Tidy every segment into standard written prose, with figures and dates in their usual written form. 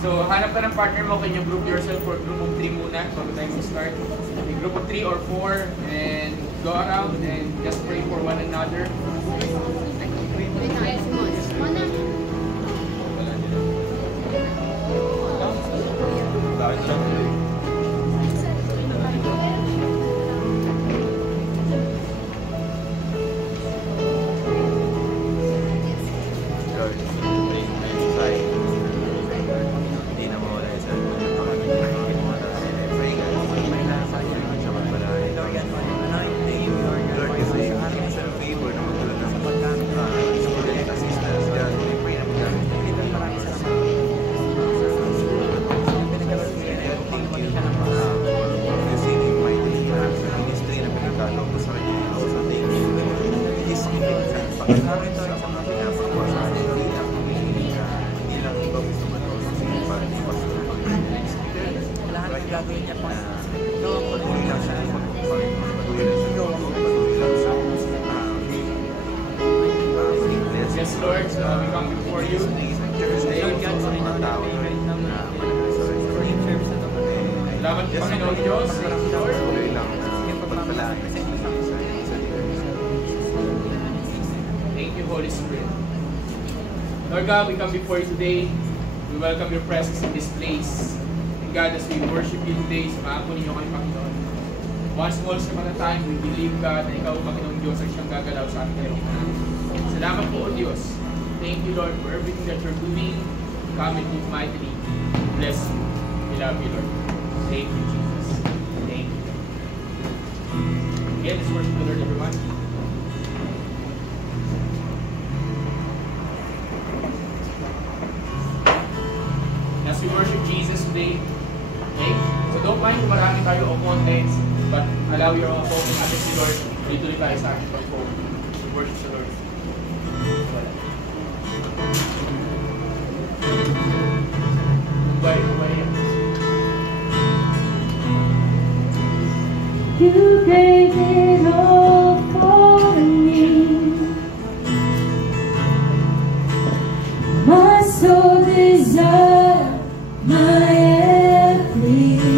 So, hanap ka ng partner mo, can you group yourself for group of 3 muna bago tayo start. Okay, group of 3 or 4 and go around and just pray for one another. Yes, Lord, we come before you. Salamat po, Panginoon Diyos. Thank you, Holy Spirit. Lord God, we come before you today. We welcome your presence in this place. And God, as we worship you today, samahan po ninyo kami, Panginoon. One small step at a time, we believe, God, na ikaw, Panginoon Diyos, ay siyang gagalaw sa ating kalimitan. Salamat po, O Diyos. Thank you, Lord, for everything that you're doing. Come and move mightily. Bless you. We love you, Lord. Thank you, Jesus. Thank you. Again, let's worship the Lord, everyone. As we worship Jesus today, okay? So don't mind kung marami tayo o contents, but allow your own focus natin si Lord. Dito rin tayo sa aking pag-focus. Worship the Lord. You gave it all for me. My soul desire, my everything.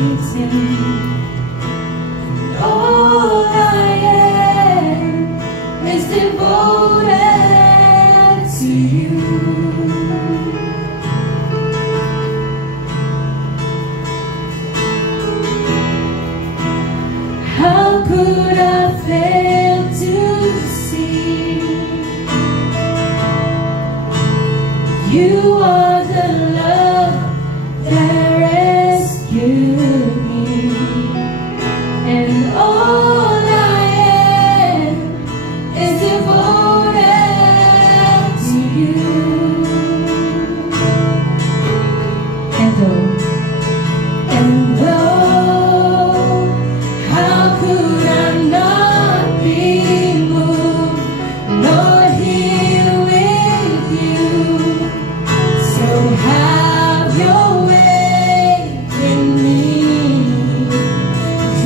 All I am is devoted to you. How could I fail to see you are the love that rescued me, and all I am is devoted to you. And though, how could I not be moved, Lord, here with you? So have your way in me.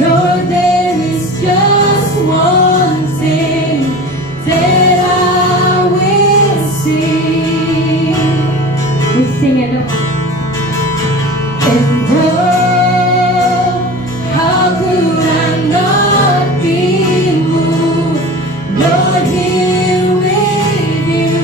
Lord, there is just one thing that I will see. We sing it up. And how could I not be moved, Lord, here with you?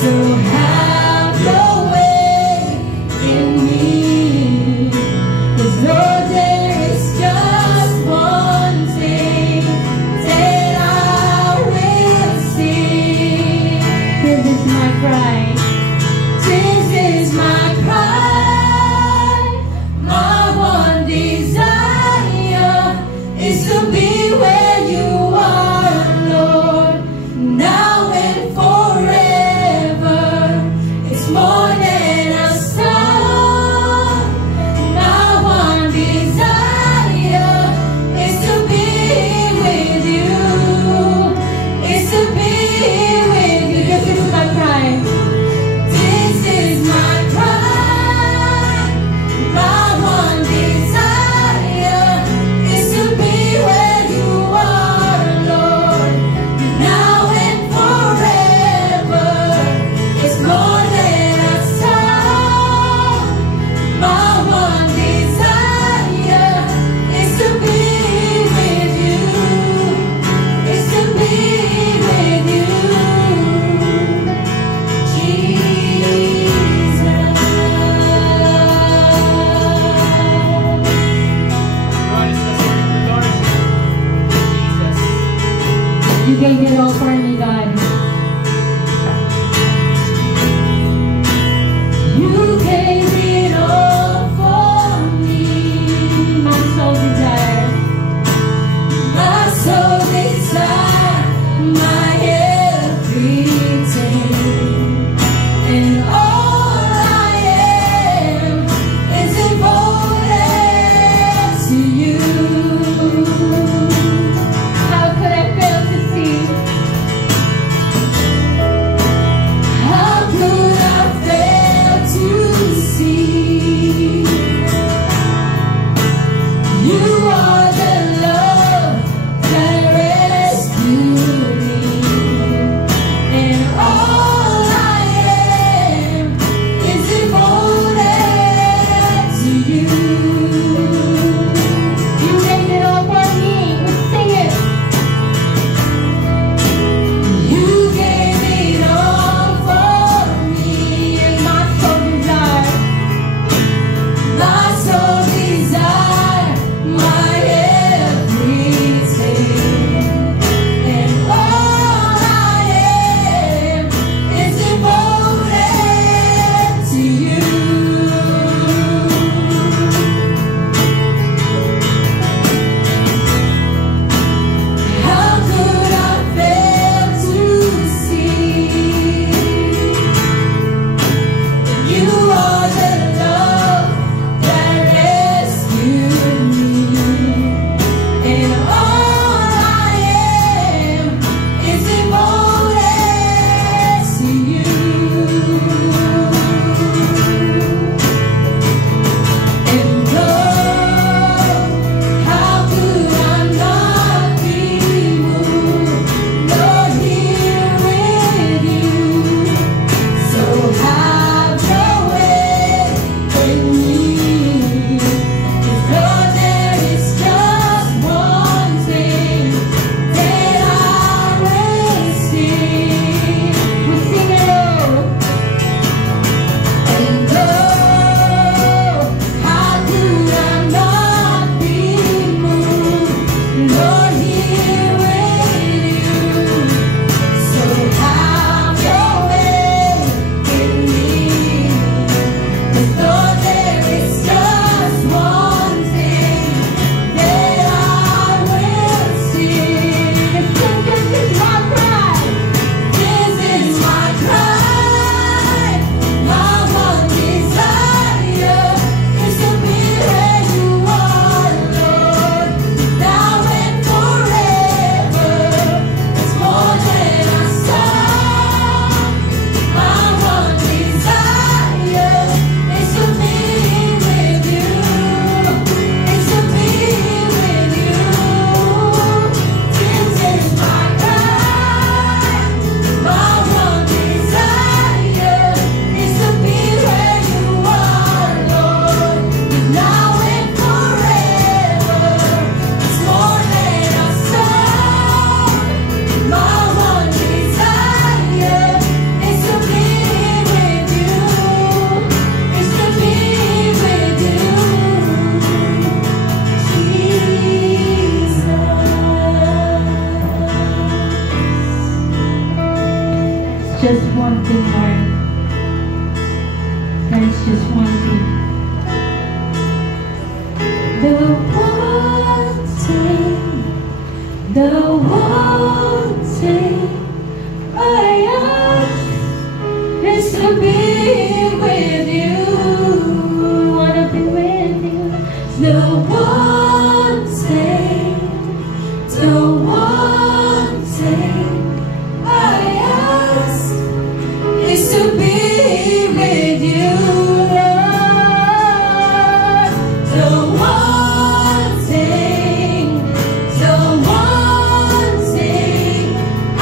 So have your way in me. 'Cause Lord, there is just one thing that I will see. This is my cry. This is my cry. My one desire is to be where you are, Lord, now and forever. It's more than a song. My one desire is to be with you. Is to be with you. This is my cry. This is my cry. My one desire is to be where You gave it all for me. My soul desires. My soul desires my everything. And all I am is devoted to you. How could I fail to see? How could I fail to see? You are the love that rescued me. And all I am is devoted to you. You gave it all for me. Let's sing it. You gave it all for me, and my soul desires. My soul desires my everything. And all I am is devoted to you. How could I fail to see? You are the love that rescued me. And all I am is devoted to you. And Lord, how could I not be moved, Lord, here with you? So have your way in me. 'Cause Lord, there is just one thing that I will sing. We'll sing it all. And Lord, how could I not be moved, Lord, here with you? So have your way in me. 'Cause Lord, there is just one thing that I will sing. This is my cry. This is my cry. My one desire is to be where you are, Lord, now and forever. It's more than a song. My one desire is to be with you. Is to be with you. This is my cry. My one desire is to be where you are, Lord, now and forever. It's more than a song. My one desire is to be with you. Is to be with you, Jesus. Just one thing, Lord. There's just one thing. The one thing I ask is to be with you. Wanna be with you. The one thing I ask is to be with you, Lord. The one thing I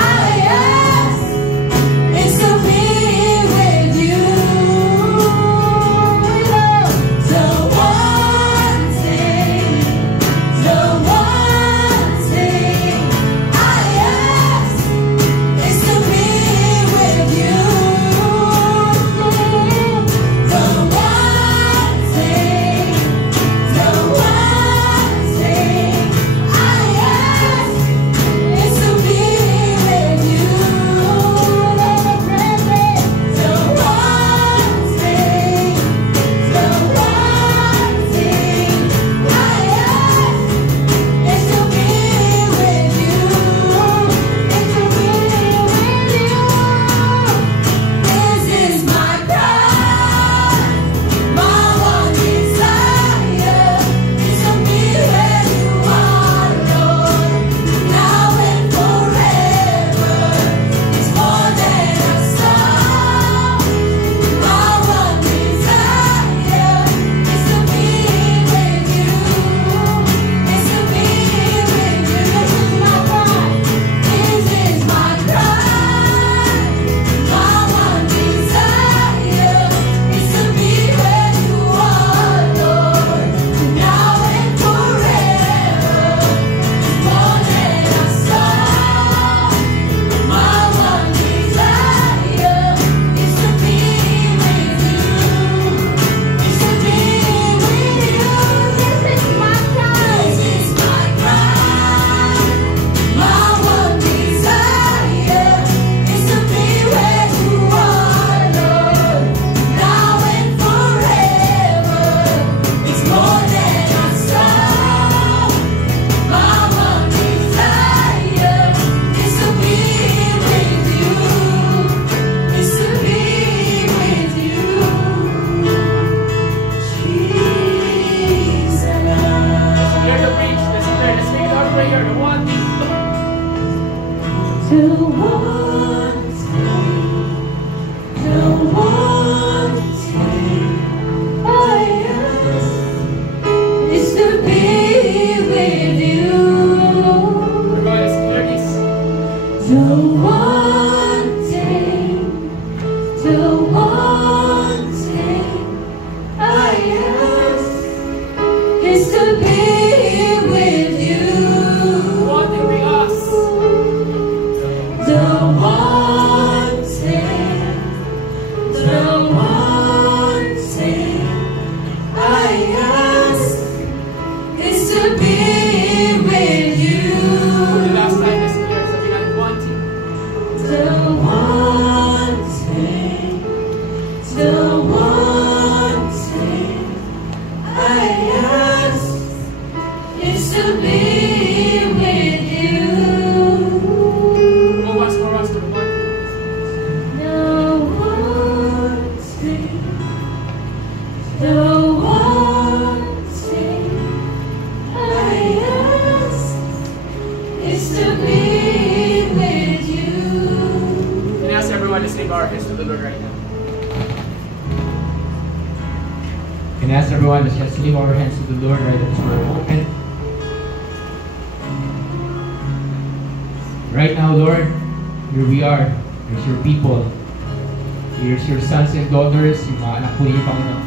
And ask everyone, let's just leave our hands to the Lord right as we're open. Right now, Lord, here we are. Here's your people. Here's your sons and daughters, yung mga anak po niyo, Panginoon.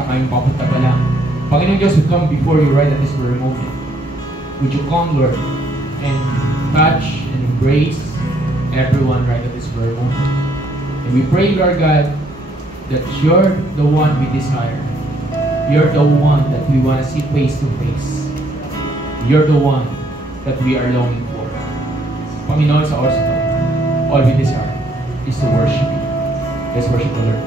Saka yung papunta pa lang. Panginoon Diyos, we come before you right at this very moment. Would you come, Lord, and touch and embrace everyone right at this very moment. And we pray, Lord God, that you're the one we desire. You're the one that we want to see face to face. You're the one that we are longing for. Panginoon, sa oras ito, all we desire is to worship you. Let's worship the Lord.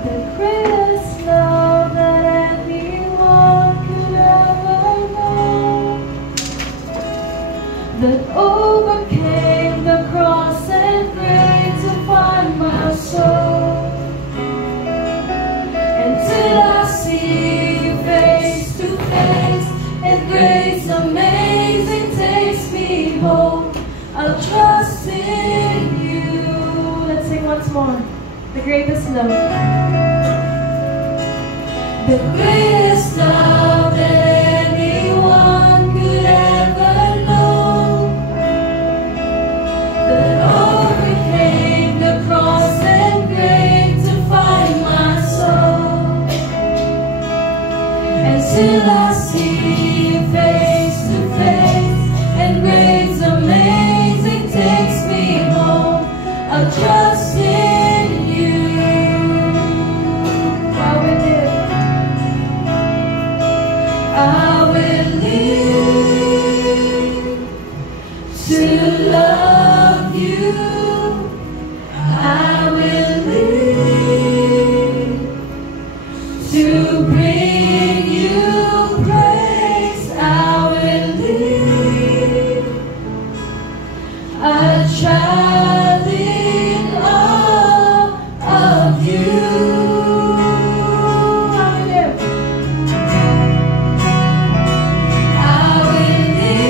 The greatest love that anyone could ever know, that overcame the cross and grave to find my soul. Until I see you face to face, and grace amazing takes me home, I'll trust in you. Let's sing once more. The greatest love. The greatest love that anyone could ever know, that overcame the cross and grave to find my soul. Until I see you face to face, and grace amazing takes me home, I'll trust in you. I will live. I will live to love you. I will live to bring you praise. I will live a child in awe of you. I will live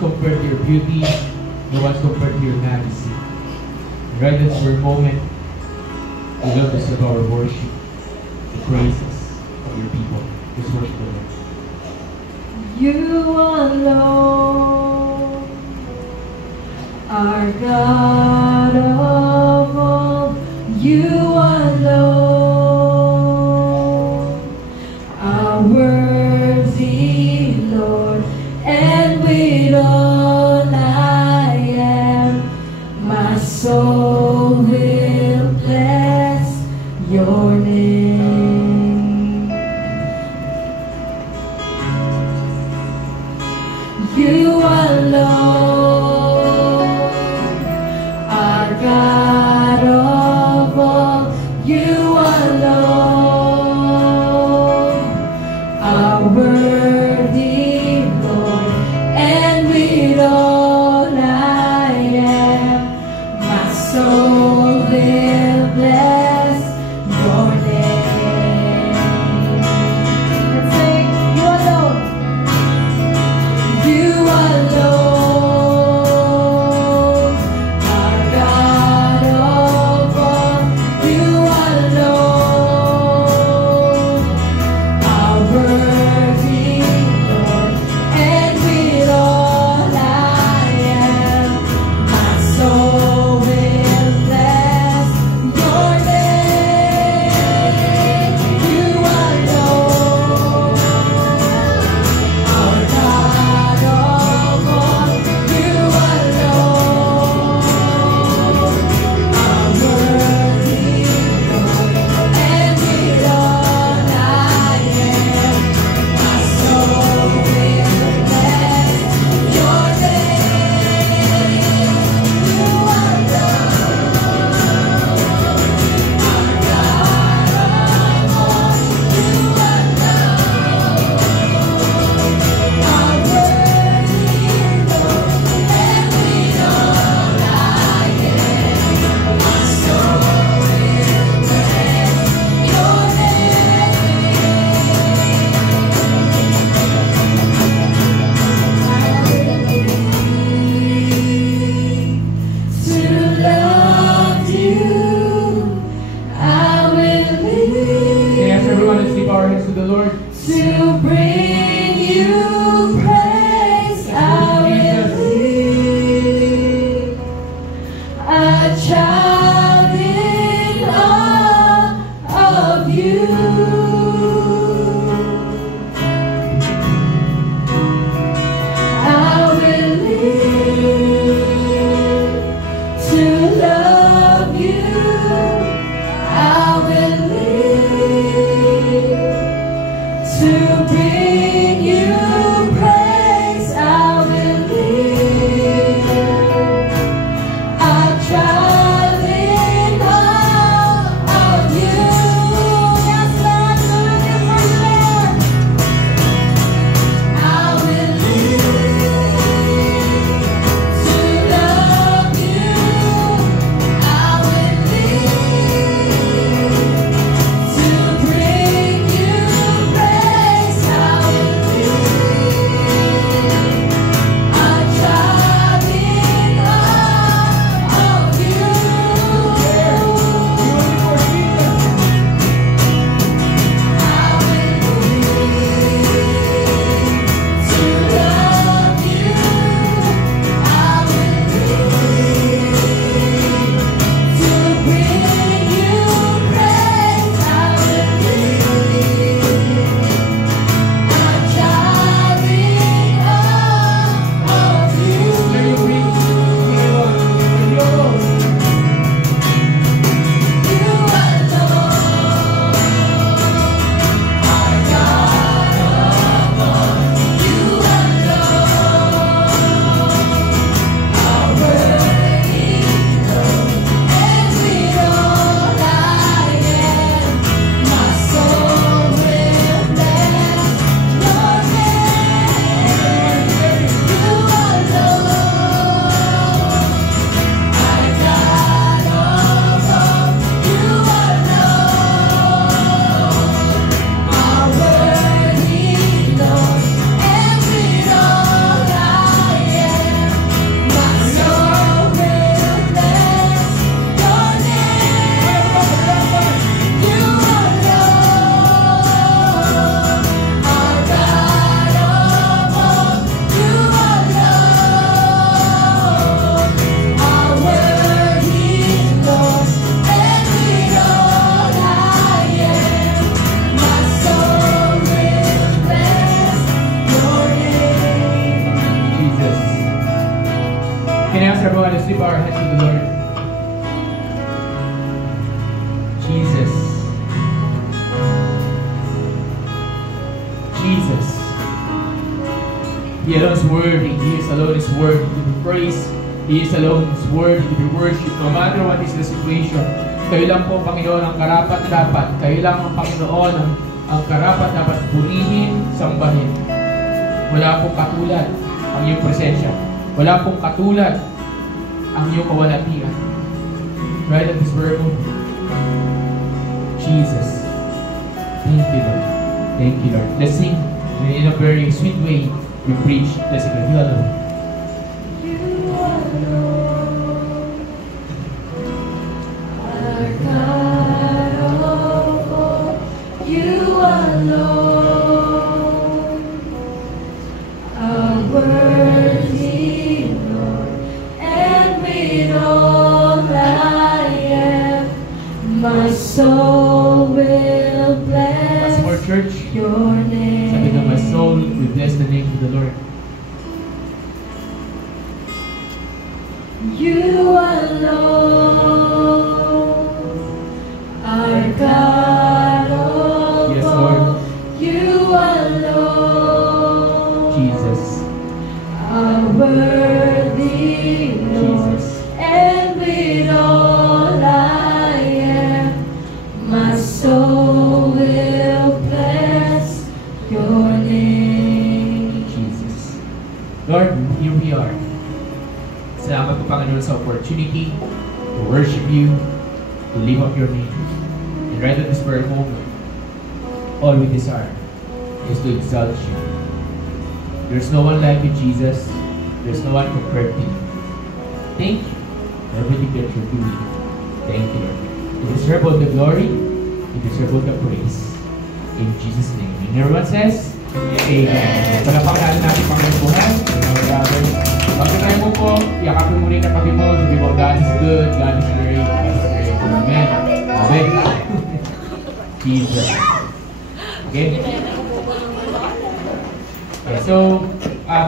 compared to your beauty, no one's compared to your majesty. Right, that's for a moment. We love to serve our worship, the praises of your people. Just worship the Lord. You alone are God of all. You alone are worthy, Lord, and with all I am, my soul will bless your name. You alone everyone, let's lift our hands to the Lord. Jesus. Jesus. He alone is worthy. He is alone is worthy to be praised. He is alone is worthy to be worshipped. No matter what is the situation. Kayo lang po, Panginoon, ang karapat-dapat. Kayo lang ang Panginoon, ang karapat-dapat purihin, sambahin. Wala pong katulad ang iyong presensya. Wala pong katulad ang iyong kawalatian. Right at this very moment. Jesus. Thank you, Lord. Thank you, Lord. Let's sing in a very sweet way. We preach. Let's sing. You alone. Our God, oh, you alone are worthy, Lord, and with all I am, my soul will bless Once more, church. your name. Sabi ng my soul, we bless the name of the Lord. You alone, our God, oh Yes, Lord. you alone Jesus. are worthy, Lord, Jesus. and with all I am, my soul will bless your name. Jesus. Lord, here we are. Salamat po, Panginoon, sa opportunity to worship you, to lift up your name. And right at this very moment, all we desire is to exalt you. There's no one like you, Jesus. There's no one compared to you. Thank you for everything that you're doing. Thank you, Lord. You deserve all the glory. You deserve all the praise. In Jesus' name. And everyone says, Amen. Palapakan natin Panginoon Tuhan. Mga brothers. Pag-try mo po, yakapin mo rin katabi mo. Sabi mo, God is good. God is great. God is great. Amen. Amen. Jesus. Okay? Okay, so,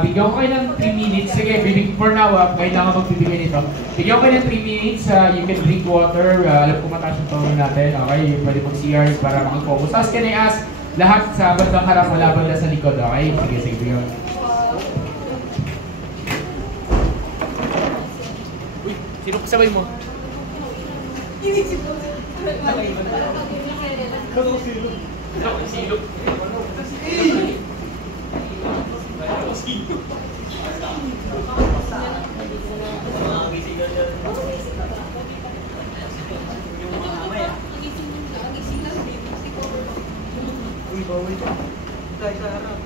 bigyan ko kayo ng 3 minutes. Sige, for now, kailangan magbibigay nito. Bigyan ko kayo ng 3 minutes. You can drink water. Alam ko mataas yung tono natin. Okay? Pwede mag-CR para makapocus. As can I ask, lahat sa bandang harap, wala banda sa likod. Okay? Sige, sige. Bigyan. Uy, sino kasabay mo? Silo. Uy, bawal ka. Tayo sa harap.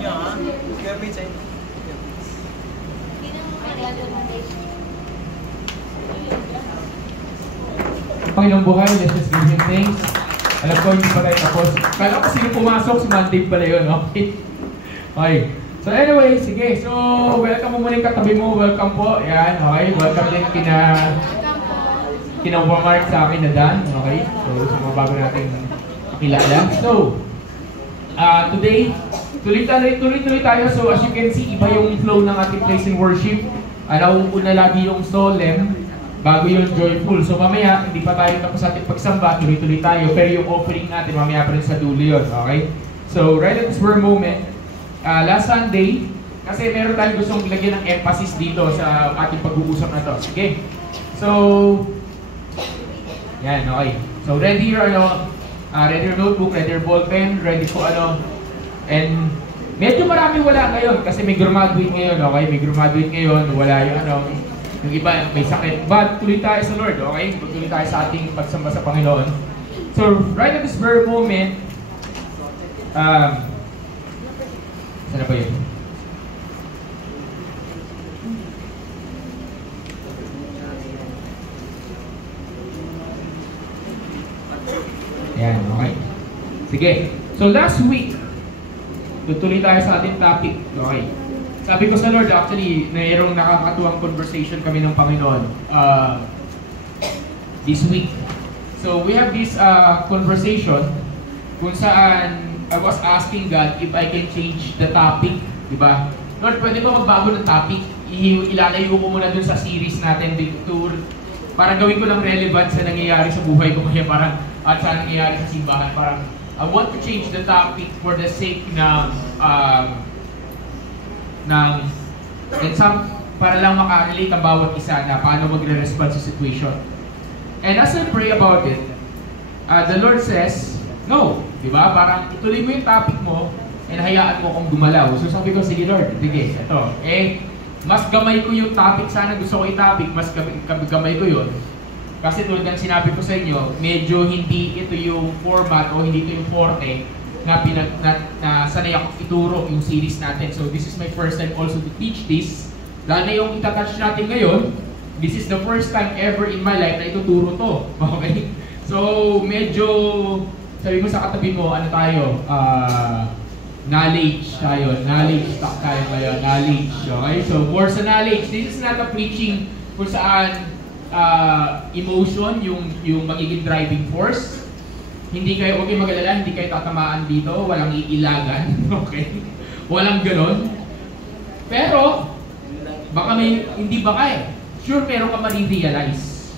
Yan. Gamit sa inyo. Panginoong buhay, let's just give Him thanks. Alam ko, hindi pa tayo tapos. Kala ko sino pumasok, si Monday pala yun, okay? Okay. So anyway, sige. So, welcome mo muna yung katabi mo. Welcome po. Yan, okay? Welcome din kina Mark sa akin na Dan, okay? So, sa mga bago natin kilala. So, today, tuloy tayo. So, as you can see, iba yung flow ng ating praise and worship. Nauuna lagi yung solemn, bago yung joyful. So, mamaya, hindi pa tayo tapos ating pagsamba, tuloy-tuloy tayo. Pero yung offering natin, mamaya pa rin sa dulo yun, okay? So, right at this very moment, last Sunday, kasi meron tayong gustong lagyan ng emphasis dito sa ating pag-uusap na to. Sige. So, yan, okay. So, ready your, ready your notebook, ready your ballpen, ready po, and medyo maraming wala ngayon kasi may graduate ngayon, okay? May graduate ngayon, wala yung, yung iba may sakit. But, tuloy tayo sa Lord, okay? Tuloy tayo sa ating pagsamba sa Panginoon. So, right at this very moment, saan na ba yun? Yan, okay. Sige. So last week, tutuloy tayo sa ating topic. Okay. Sabi ko sa Lord, actually, mayroong nakakatuwang conversation kami ng Panginoon this week. So we have this conversation kung saan I was asking God if I can change the topic. Diba? Lord, pwede ba magbago ng topic? ilalayo ko muna dun sa series natin dito para gawin ko lang relevant sa nangyayari sa buhay ko kaya parang at sa nangyayari sa simbahan. Parang I want to change the topic for the sake para lang makarelate ang bawat isa na paano magre-respond sa situation. And as I pray about it, the Lord says, no, di ba? Parang ituloy mo yung topic mo and hayaan mo kung gumalaw. So sabi ko, sige Lord, sige, ito. Mas gamay ko yung topic, sana gusto ko i-topic, mas gamay ko yun. Kasi tulad ng sinabi ko sa inyo, medyo hindi ito yung format o hindi ito yung forte na sanay ako ituro yung series natin. So this is my first time also to teach this. Lalo na yung itatouch natin ngayon, this is the first time ever in my life na ituturo to. Okay? So medyo, sabi mo sa katabi mo, ano tayo? Knowledge tayo. Knowledge talk tayo ngayon. Knowledge. Okay? So more sa knowledge. This is not a preaching kung saan emotion yung magiging driving force. Hindi kayo, huwag kayong mag-alala, hindi kayo tatamaan dito, walang iilagan, okay? Walang ganon. Pero, baka may, hindi ba kaya? Sure, meron ka mani-realize.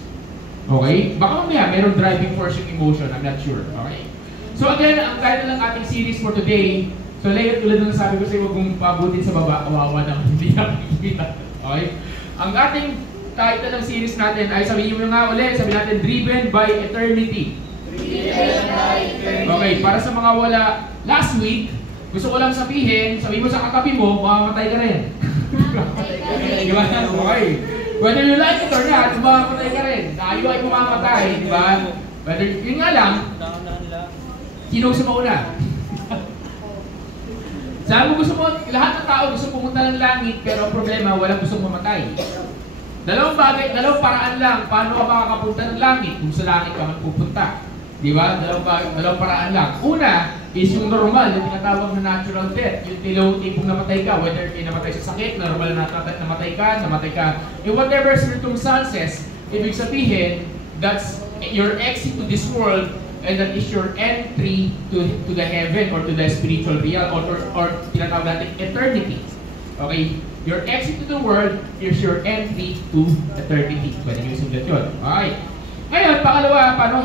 Okay? Baka mamaya, meron driving force yung emotion, I'm not sure. Okay? So again, ang title ng ating series for today, so tulad ng sabi ko sa'yo, huwag mong pabutin sa baba, kawawa naman, hindi nakikita. Okay? Ang ating title ng series natin ay, sabihin mo nga ulit, sabi natin, Driven by Eternity. Okay, para sa mga wala last week, gusto ko lang sabihin mo sa katabi mo, mamamatay ka rin. Di ba? Okay. Whether you like it or not, mamamatay ka rin. Tayo ay mamamatay, di ba? Whether, yun nga lang, sino gusto mo una? Sabi mo gusto mo, lahat ng tao gusto pumunta ng langit, pero ang problema, walang gusto mamatay. Dalawang dalawang paraan lang, paano ka makakapunta ng langit kung sa langit ka man pupunta. Di ba? Dalawang paraan lang. Una is yung normal, yung tinatawag na natural death. Yung tipong namatay ka, whether namatay sa sakit, normal na namatay ka, in whatever circumstances, ibig sabihin, that's your exit to this world and that is your entry to the heaven or to the spiritual realm or tinatawag natin eternity. Okay? Your exit to the world is your entry to eternity. Pwede nyo isulat yun. Okay. Ngayon, pangalawa, paano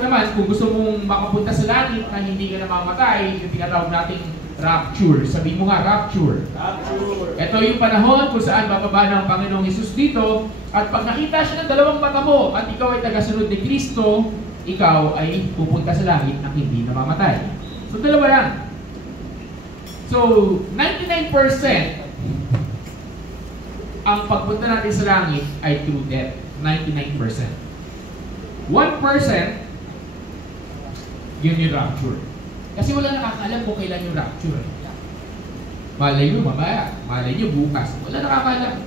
naman kung gusto mong makapunta sa langit na hindi ka namamatay, yung tinatawag nating rapture. Sabi mo nga, rapture. Rapture. Ito yung panahon kung saan bababa ng Panginoong Hesus dito at pag nakita siya ng dalawang mata mo at ikaw ay tagasunod ni Kristo, ikaw ay pupunta sa langit na hindi namamatay. So, dalawa lang. So, 99% ang pagpunta natin sa langit ay through death. 99%. 1%, yun yung rapture. Kasi wala nakakaalam kung kailan yung rapture. Malay nyo mamaya, malay nyo bukas. Wala nakakaalam.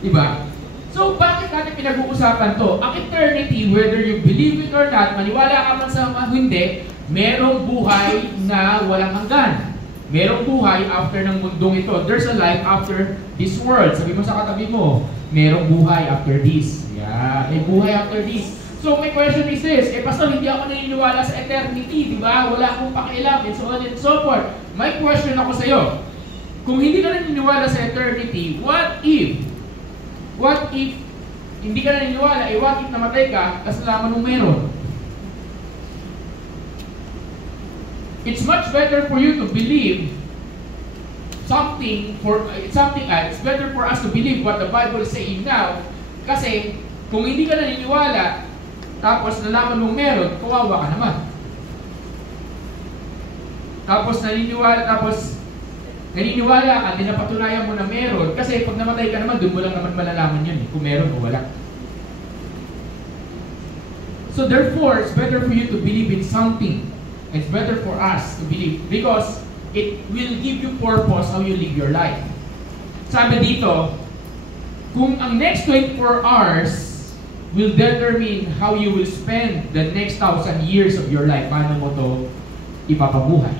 Diba? So, bakit natin pinag-uusapan to? Ang eternity, whether you believe it or not, maniwala ka man sa hindi, merong buhay na walang hanggan. Merong buhay after ng mundong ito. There's a life after this world. Sabi mo sa katabi mo, merong buhay after this. Yeah, may buhay after this. So my question is this, pastor, hindi ako naniniwala sa eternity, di ba? Wala akong pakialam, and so on and so forth. May question ako sa iyo. Kung hindi ka naniniwala sa eternity, what if hindi ka naniniwala, what if namatay ka, kasi nalaman mong meron? It's much better for you to believe it's better for us to believe what the Bible is saying now, kasi kung hindi ka naniniwala, tapos nalaman mong meron, kawawa ka naman. Tapos naniniwala ka, di napatunayan mo na meron, kasi pag namatay ka naman, doon mo lang naman malalaman yun, kung meron o wala. So therefore, it's better for you to believe in something. It's better for us to believe, because it will give you purpose how you live your life. Sabi dito, kung ang next 24 hours will determine how you will spend the next 1,000 years of your life, paano mo to ipapabuhay.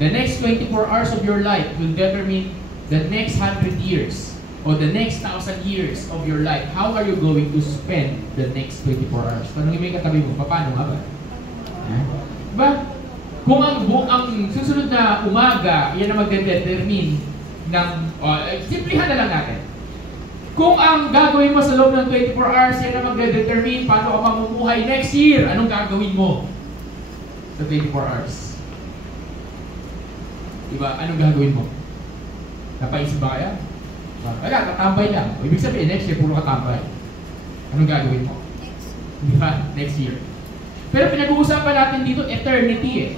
The next 24 hours of your life will determine the next 100 years or the next 1,000 years of your life. How are you going to spend the next 24 hours? Tanungin mo yung katabi mo, paano nga ba? Diba? Kung ang susunod na umaga, yan ang magdedetermine simplihan na lang natin. Kung ang gagawin mo sa loob ng 24 hours, yan na magde-determine paano ka mamumuhay next year. Anong gagawin mo sa 24 hours? Diba? Anong gagawin mo? Napaisip ba kaya? Wala, katambay lang. Ibig sabihin, next year, puro katambay. Anong gagawin mo? Diba? Next year. Pero pinag-uusapan natin dito, eternity eh.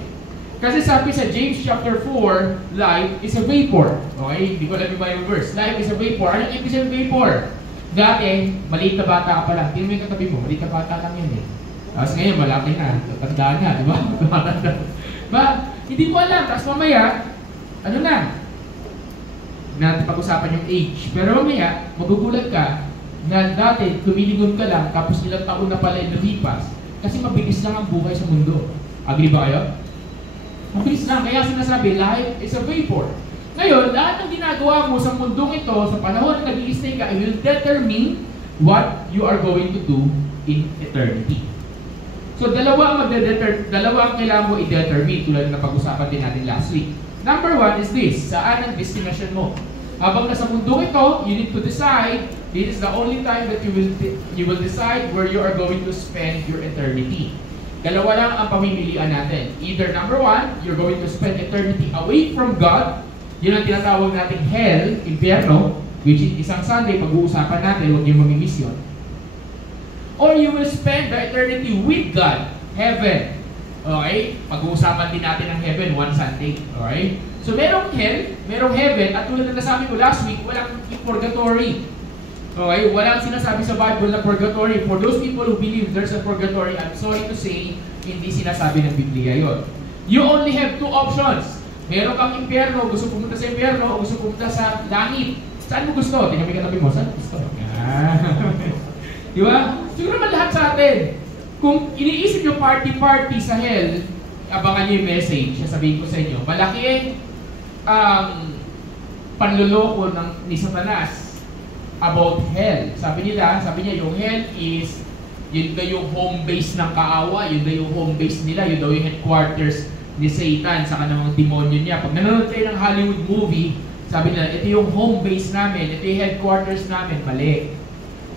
Kasi sabi sa James chapter 4, life is a vapor. Okay? Hindi ko alam yung Bible verse. Life is a vapor. Anong ibig sabihin vapor? Dati, maliit na bata ka pa lang. Tingnan mo yung katabi mo, maliit na bata lang yun eh. Tapos ngayon, malaki na. Tandaan na, di ba? Ba? Hindi mo alam. Tapos mamaya, ano na? Natin pag-usapan yung age. Pero mamaya, magugulat ka na dati, tumilingon ka lang, tapos ilang taon na pala yung lumipas. Kasi mabilis lang ang buhay sa mundo. Agree ba kayo? Mabilis lang. Kaya sinasabi, life is a vapor. Ngayon, lahat ng ginagawa mo sa mundong ito, sa panahon na nag-i-stay ka, it will determine what you are going to do in eternity. So, dalawa ang kailangan mo i-determine tulad na pag-usapan din natin last week. Number one is this, saan ang destination mo? Habang nasa mundong ito, you need to decide, this is the only time that you will decide where you are going to spend your eternity. Dalawa lang ang pamimilian natin. Either number one, you're going to spend eternity away from God. Yun ang tinatawag natin hell, impyerno, which is isang Sunday, pag-uusapan natin, huwag niyo mamimiss yun. Or you will spend the eternity with God, heaven. Okay? Pag-uusapan din natin ang heaven one Sunday. Okay? So merong hell, merong heaven, at tulad na nasabi ko last week, walang purgatory. Okay? Walang sinasabi sa Bible na purgatory. For those people who believe there's a purgatory, I'm sorry to say, hindi sinasabi ng Biblia yun. You only have two options. Meron kang impyerno, gusto pumunta sa impyerno, o gusto pumunta sa langit. Saan mo gusto? Tingnan mo yung katabi mo, saan mo gusto? Di ba? Siguro naman lahat sa atin. Kung iniisip yung party sa hell, abangan nyo yung message, sasabihin ko sa inyo, malaki panluloko ni Satanas about hell. Sabi niya yung hell is, yun daw yung home base ng kaawa, yun daw yung home base nila, yun daw yung headquarters ni Satan sa kanang demonyo niya. Pag nanonood kayo ng Hollywood movie, sabi nila, ito yung home base namin, ito yung headquarters namin. Mali.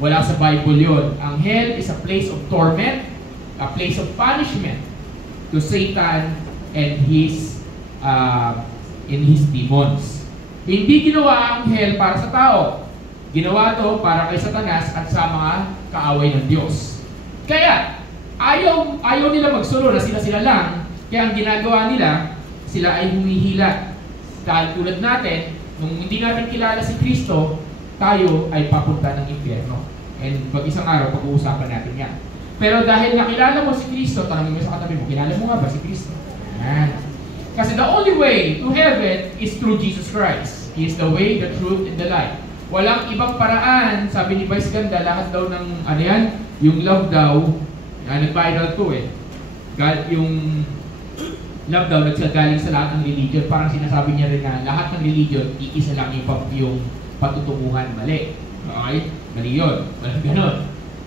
Wala sa Bible yun. Ang hell is a place of torment, a place of punishment to Satan and his demons. Hindi ginawa ang hell para sa tao. Ginawa to para kay Satanas at sa mga kaaway ng Diyos. Kaya, ayaw nila magsulo na sila lang. Kaya ang ginagawa nila, sila ay humihila. Dahil tulad natin, nung hindi natin kilala si Kristo, tayo ay papunta ng impyerno. And pag-isang araw, pag-uusapan natin yan. Pero dahil nakilala mo si Kristo, tanongin mo sa katabi mo, kilala mo nga ba si Kristo? Yan. Kasi the only way to heaven is through Jesus Christ. He is the way, the truth, and the life. Walang ibang paraan, sabi ni Vice Ganda, lahat daw ng, ano yan, yung love daw, nag-viral to eh. Yung love daw, nagsagaling sa lahat ng religion. Parang sinasabi niya rin na lahat ng religion, iisa lang yung patutunguhan. Mali. Okay? Mali yun. Walang ganun.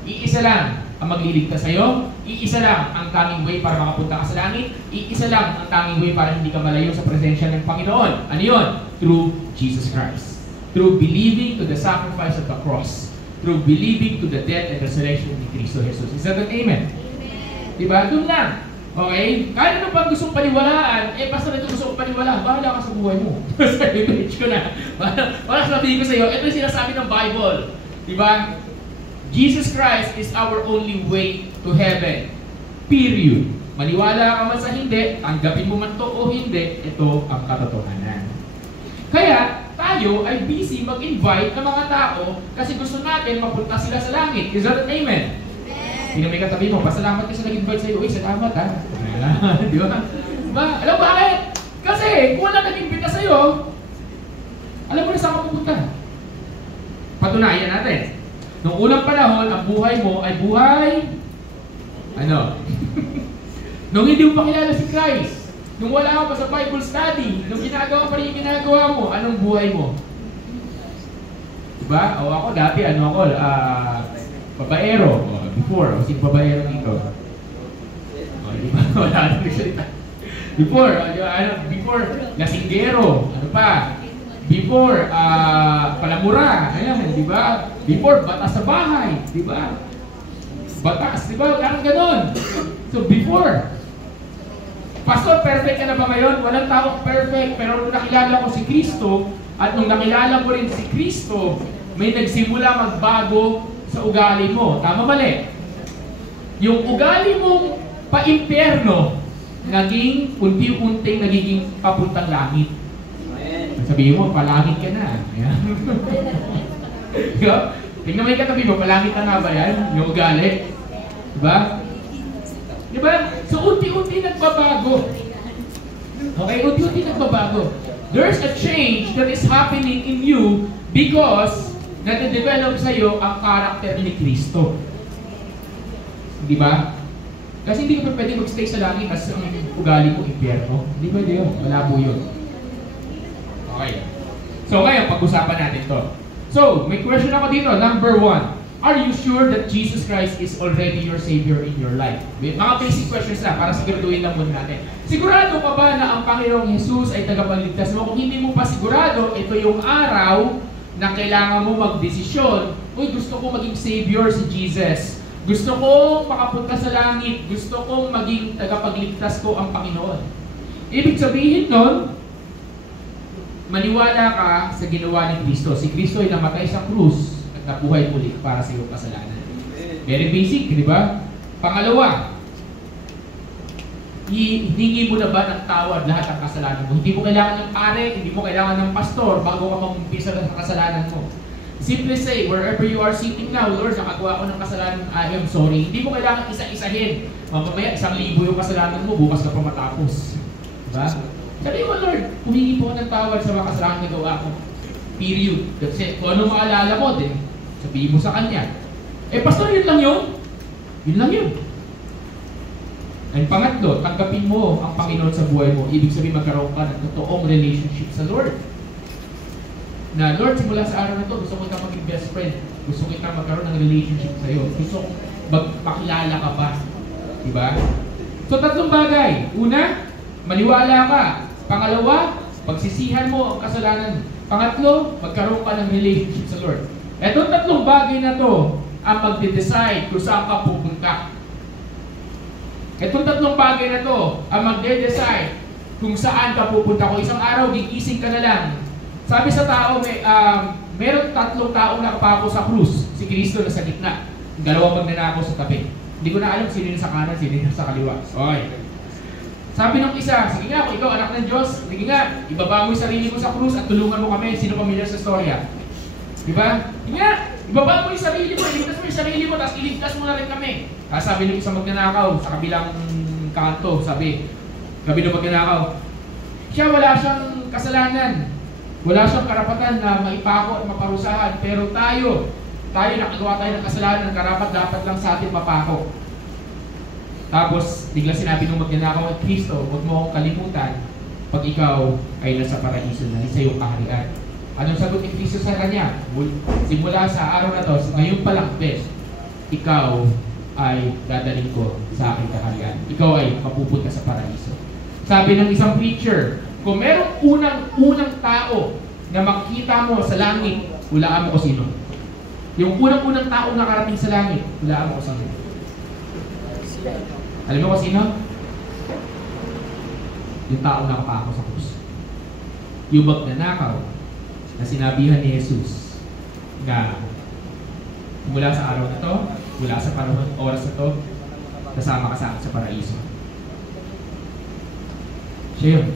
Iisa lang ang magliligtas sa'yo. Iisa lang ang tanging way para makapunta ka sa langit. Iisa lang ang tanging way para hindi ka malayo sa presensya ng Panginoon. Ano yun? Through Jesus Christ. Through believing to the sacrifice of the cross. Through believing to the death and resurrection ni Cristo Jesus. Is that an amen? Amen. Diba? Doon lang. Okay? Kahit ano pang gustong paniwalaan, basta na ito gusto kong paniwalaan, bahala ka sa buhay mo. Sabi ko na. Wala sabihin ko sa iyo, ito yung sinasabi ng Bible. Diba? Jesus Christ is our only way to heaven. Period. Maniwala ka man sa hindi, tanggapin mo man to o hindi, ito ang katotohanan. Kaya, tayo ay busy mag-invite ng mga tao kasi gusto natin mapunta sila sa langit. Is that an amen? Hindi may katabi mo, pasalamat ka sa nag-invite sa iyo. Uy, salamat ha. Di ba? Alam mo bakit? Kasi kung wala nag-invita sa iyo, alam mo na saan ka pupunta. Patunayan natin. Noong unang panahon, ang buhay mo ay buhay ano? Nung hindi mo pa kilala si Christ, nung wala ka pa sa Bible study, nung ginagawa pa rin yung ginagawa mo, anong buhay mo? Diba? O ako dati, babaero. Before, sino babaero dito? Diba? Wala nang salita. Before, lasinggero. Ano pa? Before, palamura, ayan, di ba? Before, batas sa bahay, di ba? Batas, di ba? Ganon. So, before. Pastor, perfect ka na ba ngayon? Walang taong perfect, pero nung nakilala ko si Kristo, at nung nakilala ko rin si Kristo, may nagsimula magbago sa ugali mo. Tama mali? Yung ugali mong pa-impyerno, naging unti-unting nagiging papuntang langit. Sabihin mo, palangit ka na. Tingnan mo yung katabi mo, palangit na nga ba yan? Yung ugali. Diba? Diba? So, unti-unti nagbabago. Okay, unti-unti nagbabago. There's a change that is happening in you because nade-develop sa'yo ang karakter ni Kristo. Diba? Kasi hindi ka pwede mag-stay sa langit kasi ang ugali mo impyerno. Hindi pwede yun. Malabo yun. Okay. So ngayon, pag-usapan natin to. So, may question ako dito. Number 1. Are you sure that Jesus Christ is already your Savior in your life? Mga basic questions na para siguraduhin lang muna natin. Sigurado ka ba na ang Panginoong Jesus ay tagapagligtas mo? Kung hindi mo pa sigurado, ito yung araw na kailangan mo magdesisyon. Uy, gusto ko maging Savior si Jesus. Gusto kong makapunta sa langit. Gusto kong maging tagapagligtas ko ang Panginoon. Ibig sabihin nun, maniwala ka sa ginawa ni Kristo. Si Kristo ay namatay sa krus at nabuhay muli para sa iyong kasalanan. Very basic, di ba? Pangalawa, hiningi mo na ba ng tawad lahat ng kasalanan mo? Hindi mo kailangan ng pare, hindi mo kailangan ng pastor bago ka mag-umpisa sa kasalanan mo. Simply say, wherever you are sitting now, Lord, nakagawa ko ng kasalanan, I am sorry. Hindi mo kailangan isa-isahin. Mamamaya, 1,000 yung kasalanan mo, bukas ka pa matapos. Diba? Sabi mo, Lord, humingi po ng tawad sa mga kasalanan na gawa ko. Period. Kasi kung ano maalala mo, din, sabihin mo sa Kanya. Eh, pastor, yun lang yun. Yun lang yun. And pangatlo, tanggapin mo ang Panginoon sa buhay mo. Ibig sabihin, magkaroon ka ng totoong relationship sa Lord. Na, Lord, simula sa araw na to, gusto ko kita maging best friend. Gusto kita magkaroon ng relationship sa'yo. Gusto ko makilala ka pa. Diba? So, 3 bagay. Una, maniwala ka. Pangalawa, pagsisihan mo ang kasalanan. Pangatlo, magkaroon ka ng relationship sa Lord. Etong 3 bagay na to ang magde-decide kung saan ka pupunta. Etong 3 bagay na to ang magde-decide kung saan ka pupunta. Kung isang araw, gigising ka na lang. Sabi sa tao, meron 3 taong nakapako sa krus. Si Kristo na sa gitna. 2 magnanakaw sa tabi. Hindi ko na alam sino yung sa kanan, sino yung sa kaliwa. Okay. Sabi ng isa, sige nga, kung ikaw anak ng Diyos, sige nga, ibaba mo yung sarili mo sa krus at tulungan mo kami. Sino pamilyar sa storya? Diba? Sige nga, ibaba mo yung sarili mo, iligtas mo yung sarili mo, tapos iligtas mo na rin kami. Sabi ng isa magnanakaw sa kabilang kanto, sabi ng magnanakaw, siya wala siyang kasalanan. Wala siyang karapatan na maipako at maparusahan, pero tayo nakagawa tayo ng kasalanan, karapat dapat lang sa atin mapako. Tapos, bigla sinabi nung magnanakaw at Kristo, huwag mo akong kalimutan pag ikaw ay nasa paraiso na, isa yung kaharian. Anong sagot ni Kristo sa kanya? Simula sa araw na to, ngayon pa lang, best, ikaw ay dadaling ko sa aking kaharian. Ikaw ay mapupunta sa paraiso. Sabi ng isang preacher, kung merong unang tao na makikita mo sa langit, hulaan mo ko sino. Yung unang tao na nakarating sa langit, hulaan mo ko sino. Alam mo ko sino? Yung tao na nakapako sa krus. Yung magnanakaw na sinabihan ni Jesus na mula sa araw na to, mula sa oras na to, kasama ka sa akin sa paraiso. Siya yun.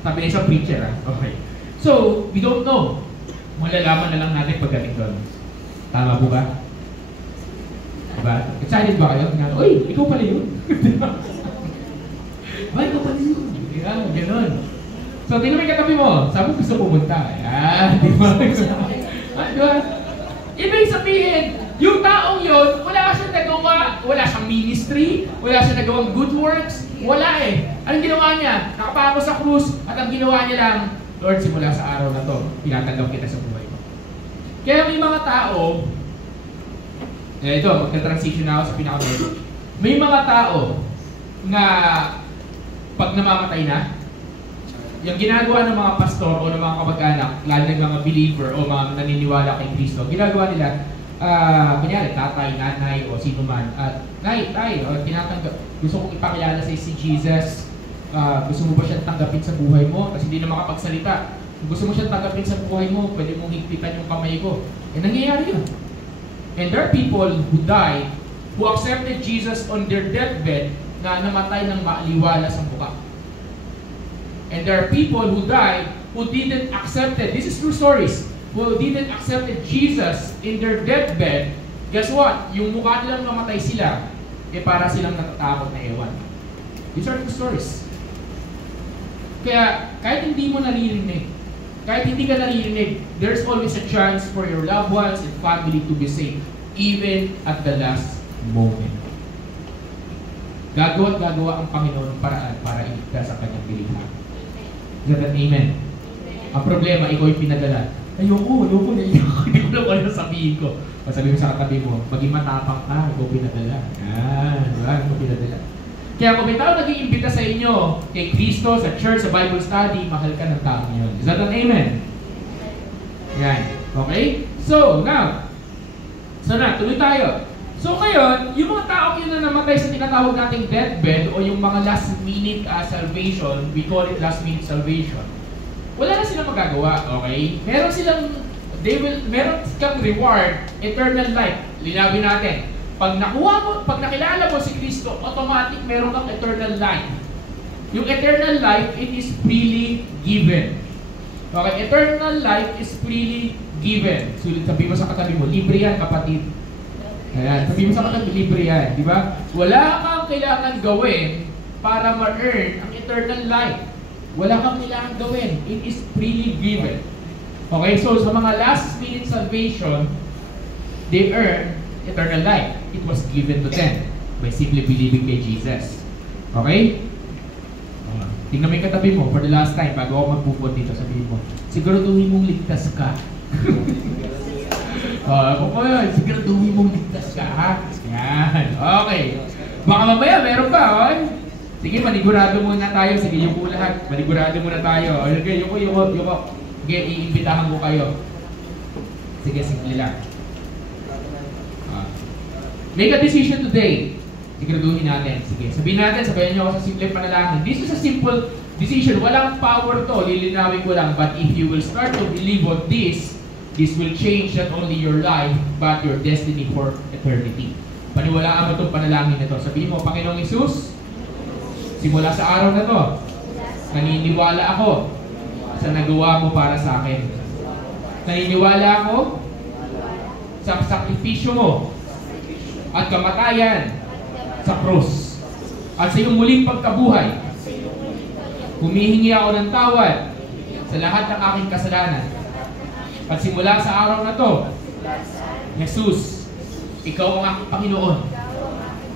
Sabi na isang preacher, okay. So, we don't know. Malalaman na lang natin pagdating doon. Tama po ba? Diba? Excited ba kayo? Uy, ikaw pala yun. Ay, ikaw pala yun. Yeah, gano'n. So, tingnan mo yung katabi mo. Sabi mo gusto pumunta. Ayan, di ba? Diba? Ibig sabihin, yung taong yun, wala siyang nagawa, wala siyang ministry, wala siyang nagawang good works, wala eh. Anong ginawa niya? Nakapako sa krus at ang ginawa niya lang, Lord, simula sa araw na to, tinatanggap kita sa buhay ko. Kaya may mga tao, ito, magka-transition na ako sa pinaka-message. May mga tao na pag namamatay na, yung ginagawa ng mga pastor o ng mga kamag-anak, lalo ng mga believer o mga naniniwala kay Kristo, ginagawa nila, kunyari, tatay, nanay, o sino man, tay, tinatanggap, gusto kong ipakilala sa si Jesus, gusto mo ba siyang tanggapin sa buhay mo? Kasi hindi na makapagsalita. Kung gusto mo siyang tanggapin sa buhay mo, pwede mong higpitan yung kamay ko. Nangyayari yun. And there are people who died, who accepted Jesus on their deathbed, na namatay ng maaliwala sa mukha. And there are people who died who didn't accept it. This is true stories. Who didn't accept Jesus in their deathbed. Guess what? Yung mukha nilang namatay sila, para silang natatakot na ewan. These are true stories. Kaya kahit hindi mo naririnig, kahit hindi ka naririnig, there's always a chance for your loved ones and family to be saved, even at the last moment. Gagawa at gagawa ang Panginoon ng paraan para iligtas ang kanyang pilihan. Is that amen? Ang problema, ikaw yung pinadala. Ayoko, hindi ko lang ano sabihin ko. Sabihin mo sa katabi mo, maging matapang ka, ikaw pinadala. Ikaw pinadala. Kaya kung may tao nag-iimbita sa inyo, kay Kristo, sa church, sa Bible study, mahal ka ng tao yun. Is that an amen? Yan. Okay? So, now, tuloy tayo. So ngayon, yung mga tao yun na namatay sa tinatawag nating deathbed o yung mga last minute salvation, we call it last minute salvation, wala na silang magagawa, okay? Meron kang reward, eternal life. Linawin natin. Pag nakilala mo si Kristo, automatic meron kang eternal life. Yung eternal life, it is freely given. Okay? Eternal life is freely given. So, sabi mo sa katabi mo, libre yan, kapatid. Ayan, sabi mo sa katabi, libre yan. Di ba? Wala kang kailangan gawin para ma-earn ang eternal life. Wala kang kailangan gawin. It is freely given. Okay? So, sa mga last minute salvation, they earn eternal life. It was given to them by simply believing kay Jesus. Okay? Tingnan mo yung katabi mo for the last time bago ako magpupod dito, sabihin mo, siguraduhin mong ligtas ka. Siguraduhin mong ligtas ka, ha? Yan. Okay. Baka mamaya meron pa, okay? Sige, manigurado muna tayo. Sige, yuko lahat. Manigurado muna tayo. Okay, yuko. Sige, iimbitahan ko kayo. Sige, simple lang. Make a decision today. Siguraduhin natin. Sige, sabihin natin, sabayan nyo ako sa simple panalangin. This is a simple decision. Walang power to. Lilinawin ko lang. But if you will start to believe on this will change not only your life, but your destiny for eternity. Paniwalaan mo itong panalangin na ito. Sabihin mo, Panginoong Hesus, simula sa araw na ito, naniniwala ako sa nagawa mo para sa akin. Naniniwala ako sa sakripisyo mo at kamatayan sa krus. At sa iyong muling pagkabuhay, humihingi ako ng tawad sa lahat ng aking kasalanan. At simula sa araw na to, Jesus, ikaw ang aking Panginoon.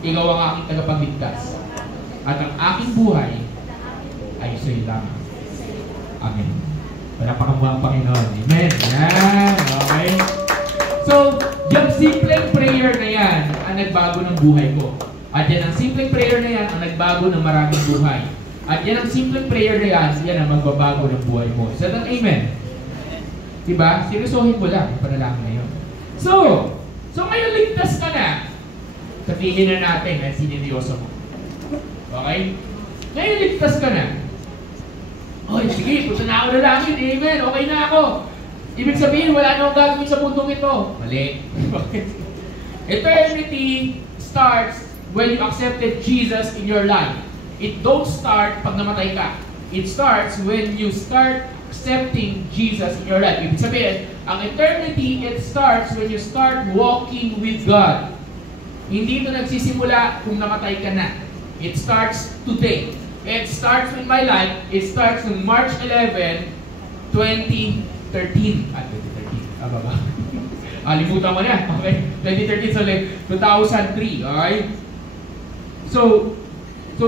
Ikaw ang aking tagapagligtas. At ang aking buhay ay sa iyo lamang. Amen. Wala pa kang buwang Panginoon. Amen. Yan. Okay. So, yung simpleng prayer na yan ang nagbago ng buhay ko. At yan ang simpleng prayer na yan ang nagbago ng maraming buhay. At yan ang simpleng prayer na yan ang magbabago ng buhay mo. Is that an amen? Diba? Seryosohin mo lang yung panalangin na yun. So ngayon ligtas ka na. Sabihin na natin ang sininyoso mo. Okay? Ngayon ligtas ka na. Oy, sige, punta na ako na langit. Amen. Okay na ako. Ibig sabihin, wala na akong gagawin sa mundong ito. Mali. Eternity starts when you accepted Jesus in your life. It don't start pag namatay ka. It starts when you start accepting Jesus in your life. Ibig sabihin, ang eternity, it starts when you start walking with God. Hindi ito nagsisimula kung namatay ka na. It starts today. It starts with my life. It starts on March 11, 2013. 2013. Baba. Limutan mo na. Okay? 2013, so like 2003. Okay? So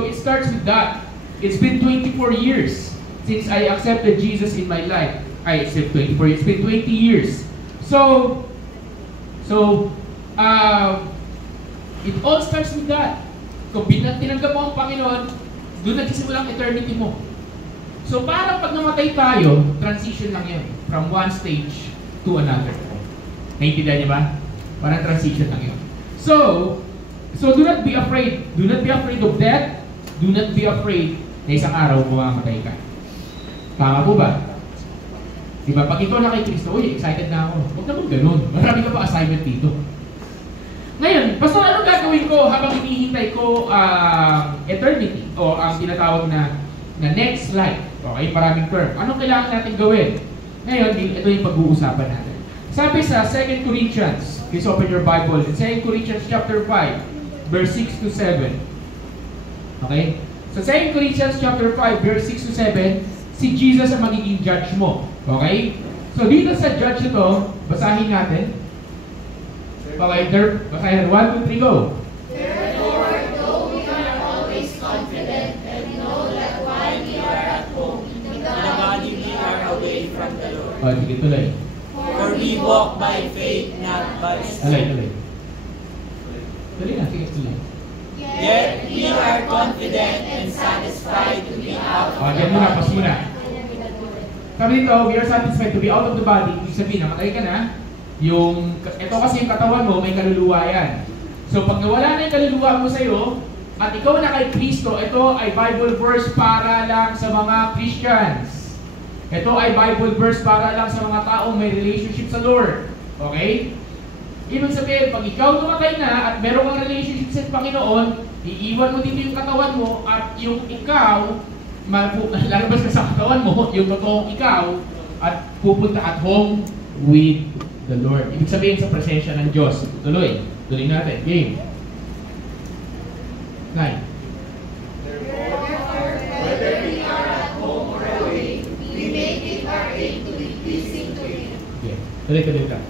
it starts with that. It's been 24 years since I accepted Jesus in my life. I accept 24 years. It's been 20 years. So it all starts with that. Kung tinanggap mo ang Panginoon, doon nagsisimula ang eternity mo. So parang pag namatay tayo, transition lang yan. From one stage to another. Naiintindihan niyo ba? Parang transition lang yun. So do not be afraid. Do not be afraid of death. Do not be afraid na isang araw mamamatay ka. Tama po ba? Diba? Pag ikaw na kay Kristo, uy, excited na ako. Huwag naman ganun. Marami ka pa assignment dito. Ngayon, Pastor, anong gagawin ko habang hinihintay ko eternity o ang tinatawag na next life? Okay, maraming term. Anong kailangan natin gawin? Ngayon, ito yung pag-uusapan natin. Sabi sa 2 Corinthians, please open your Bible, in 2 Corinthians chapter 5, verse 6 to 7. Okay? Sa 2 Corinthians chapter 5, verse 6 to 7, si Jesus ang magiging judge mo. Okay? So dito sa judge ito, basahin natin. Okay, basahin. 1, 2, 3, go. Therefore, though we are always confident and know that while we are at home in the body we are away from the Lord. Sige, tuloy. For we walk by faith, not by sight. Tuloy. Tuloy na, sige, tuloy. Yet we are confident and satisfied to be out of the Diyan muna, pas body. muna. Sabi dito, we are satisfied to be out of the body. Ibig sabihin, namatay ka na. Ito kasi yung katawan mo, may kaluluwa yan. So pag nawala na yung kaluluwa mo sa'yo, at ikaw na kay Kristo, ito ay Bible verse para lang sa mga Christians. Ito ay Bible verse para lang sa mga taong may relationship sa Lord. Okay? Ibig sabihin, pag ikaw namatay na at meron kang relationship sa Panginoon, iiwan mo dito yung katawan mo at yung ikaw, lalabas ka sa katawan mo, yung totoong ikaw, at pupunta at home with the Lord. Ibig sabihin sa presensya ng Diyos. Tuloy natin. Game. 9. Whether we are at home or away, we make it our aim to be pleasing to Him. Okay. Tuloy ka.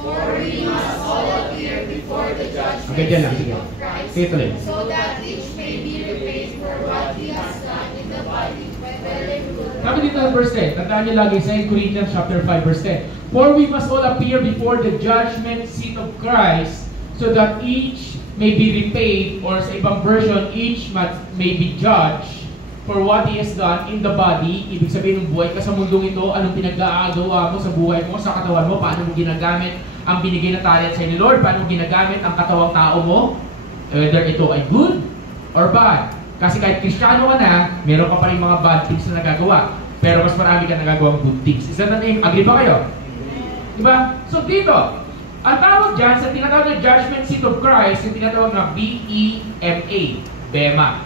For we must all appear before the judgment Okay, dyan lang. seat Sige. of Christ, Sige, tuloy. so that each may be repaid for what he has done in the body, whether good or Sabi dito sa verse 10, tandaan niyo lagi sa 2 Corinthians chapter 5 verse 10. For we must all appear before the judgment seat of Christ, so that each may be repaid, or sa ibang version, each may be judged for what he has done in the body. Ibig sabihin, ng buhay ka sa mundong ito, anong pinag-aagawa mo sa buhay mo, sa katawan mo, paano mo ginagamit ang binigay na talent sa ni Lord, paano mo ginagamit ang katawang tao mo, whether ito ay good or bad. Kasi kahit Kristiyano ka na, meron ka pa rin mga bad things na nagagawa. Pero mas marami ka nagagawang good things. Is that the name? Agree ba kayo? Diba? So dito, ang tawag dyan sa tinatawag na Judgment Seat of Christ, yung tinatawag na B-E-M-A. Bema.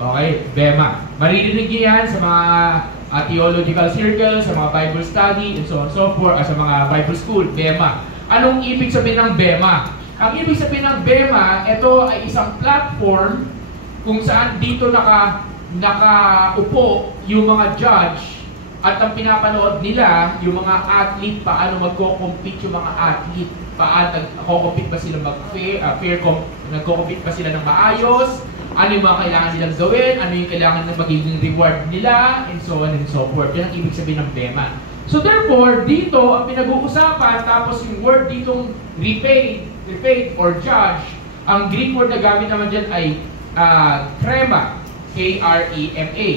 Okay? Bema. Maririnig niyo yan sa mga theological circles, sa mga Bible study, and so on and so forth, sa mga Bible school. Bema. Anong ibig sabihin ng Bema? Ang ibig sabihin ng Bema, ito ay isang platform kung saan dito nakaupo yung mga judge at ang pinapanood nila, yung mga athlete, paano magko-compete yung mga athlete, paano nagko-compete ba sila nagko-compete ba sila ng maayos, ano yung mga kailangan nilang gawin, ano yung kailangan ng magiging reward nila, and so on and so forth. Yan ang ibig sabihin ng Bema. So therefore, dito ang pinag-uusapan, tapos yung word ditong repaid or judge, ang Greek word na gamit naman dyan ay krema, K-R-E-M-A.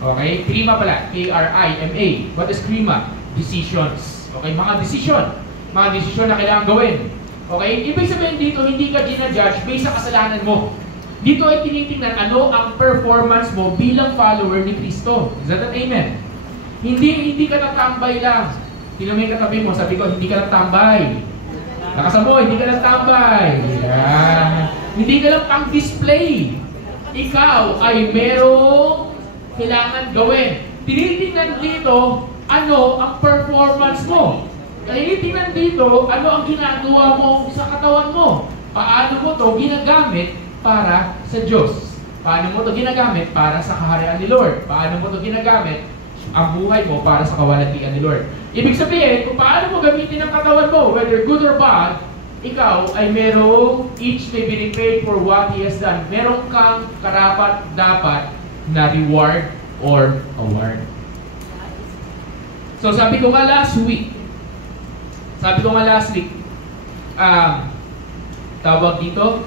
Okay? Krima pala, K-R-I-M-A. What is krima? Decisions. Okay? Mga desisyon. Mga desisyon na kailangan gawin. Okay? Ibig sabihin dito, hindi ka ginajudge based sa kasalanan mo. Dito ay tinitingnan ano ang performance mo bilang follower ni Kristo. Is that an amen? Hindi ka natambay lang. Sino may katabi mo? Sabi ko, hindi ka natambay. Nakasamo, hindi ka natambay. Yeah. Hindi ka lang pang-display. Ikaw ay merong kailangan gawin. Tinitingnan dito, ano ang performance mo. Tinitingnan dito, ano ang ginagawa mo sa katawan mo. Paano mo to ginagamit para sa Diyos. Paano mo to ginagamit para sa kaharian ni Lord. Paano mo to ginagamit ang buhay mo para sa kawalatian ni Lord. Ibig sabihin, kung paano mo gamitin ang katawan mo, whether good or bad, ikaw ay merong, each may be repaid for what he has done. Meron kang karapat dapat na reward or award. So sabi ko nga last week, tawag dito,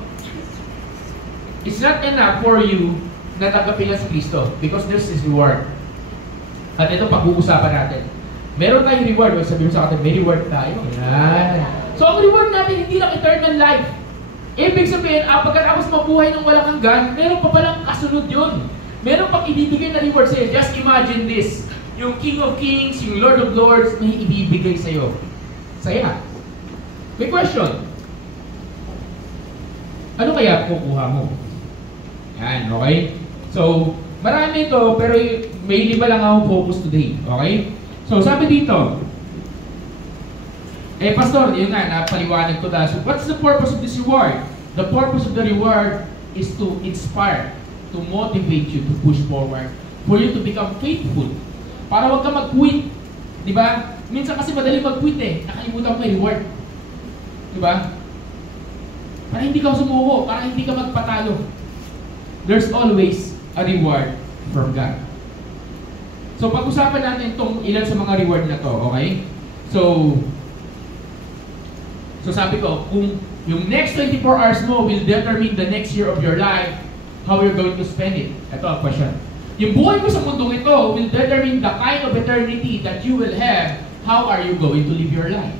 it's not enough for you na tanggapin lang si Kristo because there's his reward. At ito, pag-uusapan natin. Meron tayong reward. Sabi mo sa atin, may reward tayo. Yan. So, ang reward natin, hindi lang eternal life. Ibig sabihin, pagkatapos mabuhay ng walang hanggan, meron pa palang kasunod yun. Meron pang ibibigay na reward sa'yo. Just imagine this. Yung King of Kings, yung Lord of Lords, may ibibigay sa'yo. Saya. May question. Ano kaya kukuha mo? Yan, okay? So, marami ito, pero may 5 lang akong focus today. Okay? So, sabi dito, Pastor, yun nga, napaliwanag ko dahil. So, what's the purpose of this reward? The purpose of the reward is to inspire, to motivate you to push forward, for you to become faithful. Para huwag ka mag-quit. Diba? Minsan kasi madali mag-quit eh. Nakalimutan ko may reward. Diba? Para hindi ka sumuko, para hindi ka magpatalo. There's always a reward from God. So, pag-usapan natin itong ilan sa mga reward na to, okay? So sabi ko, kung yung next 24 hours mo will determine the next year of your life, how you're going to spend it. Ito ang question. Yung buhay mo sa mundong ito will determine the kind of eternity that you will have. How are you going to live your life?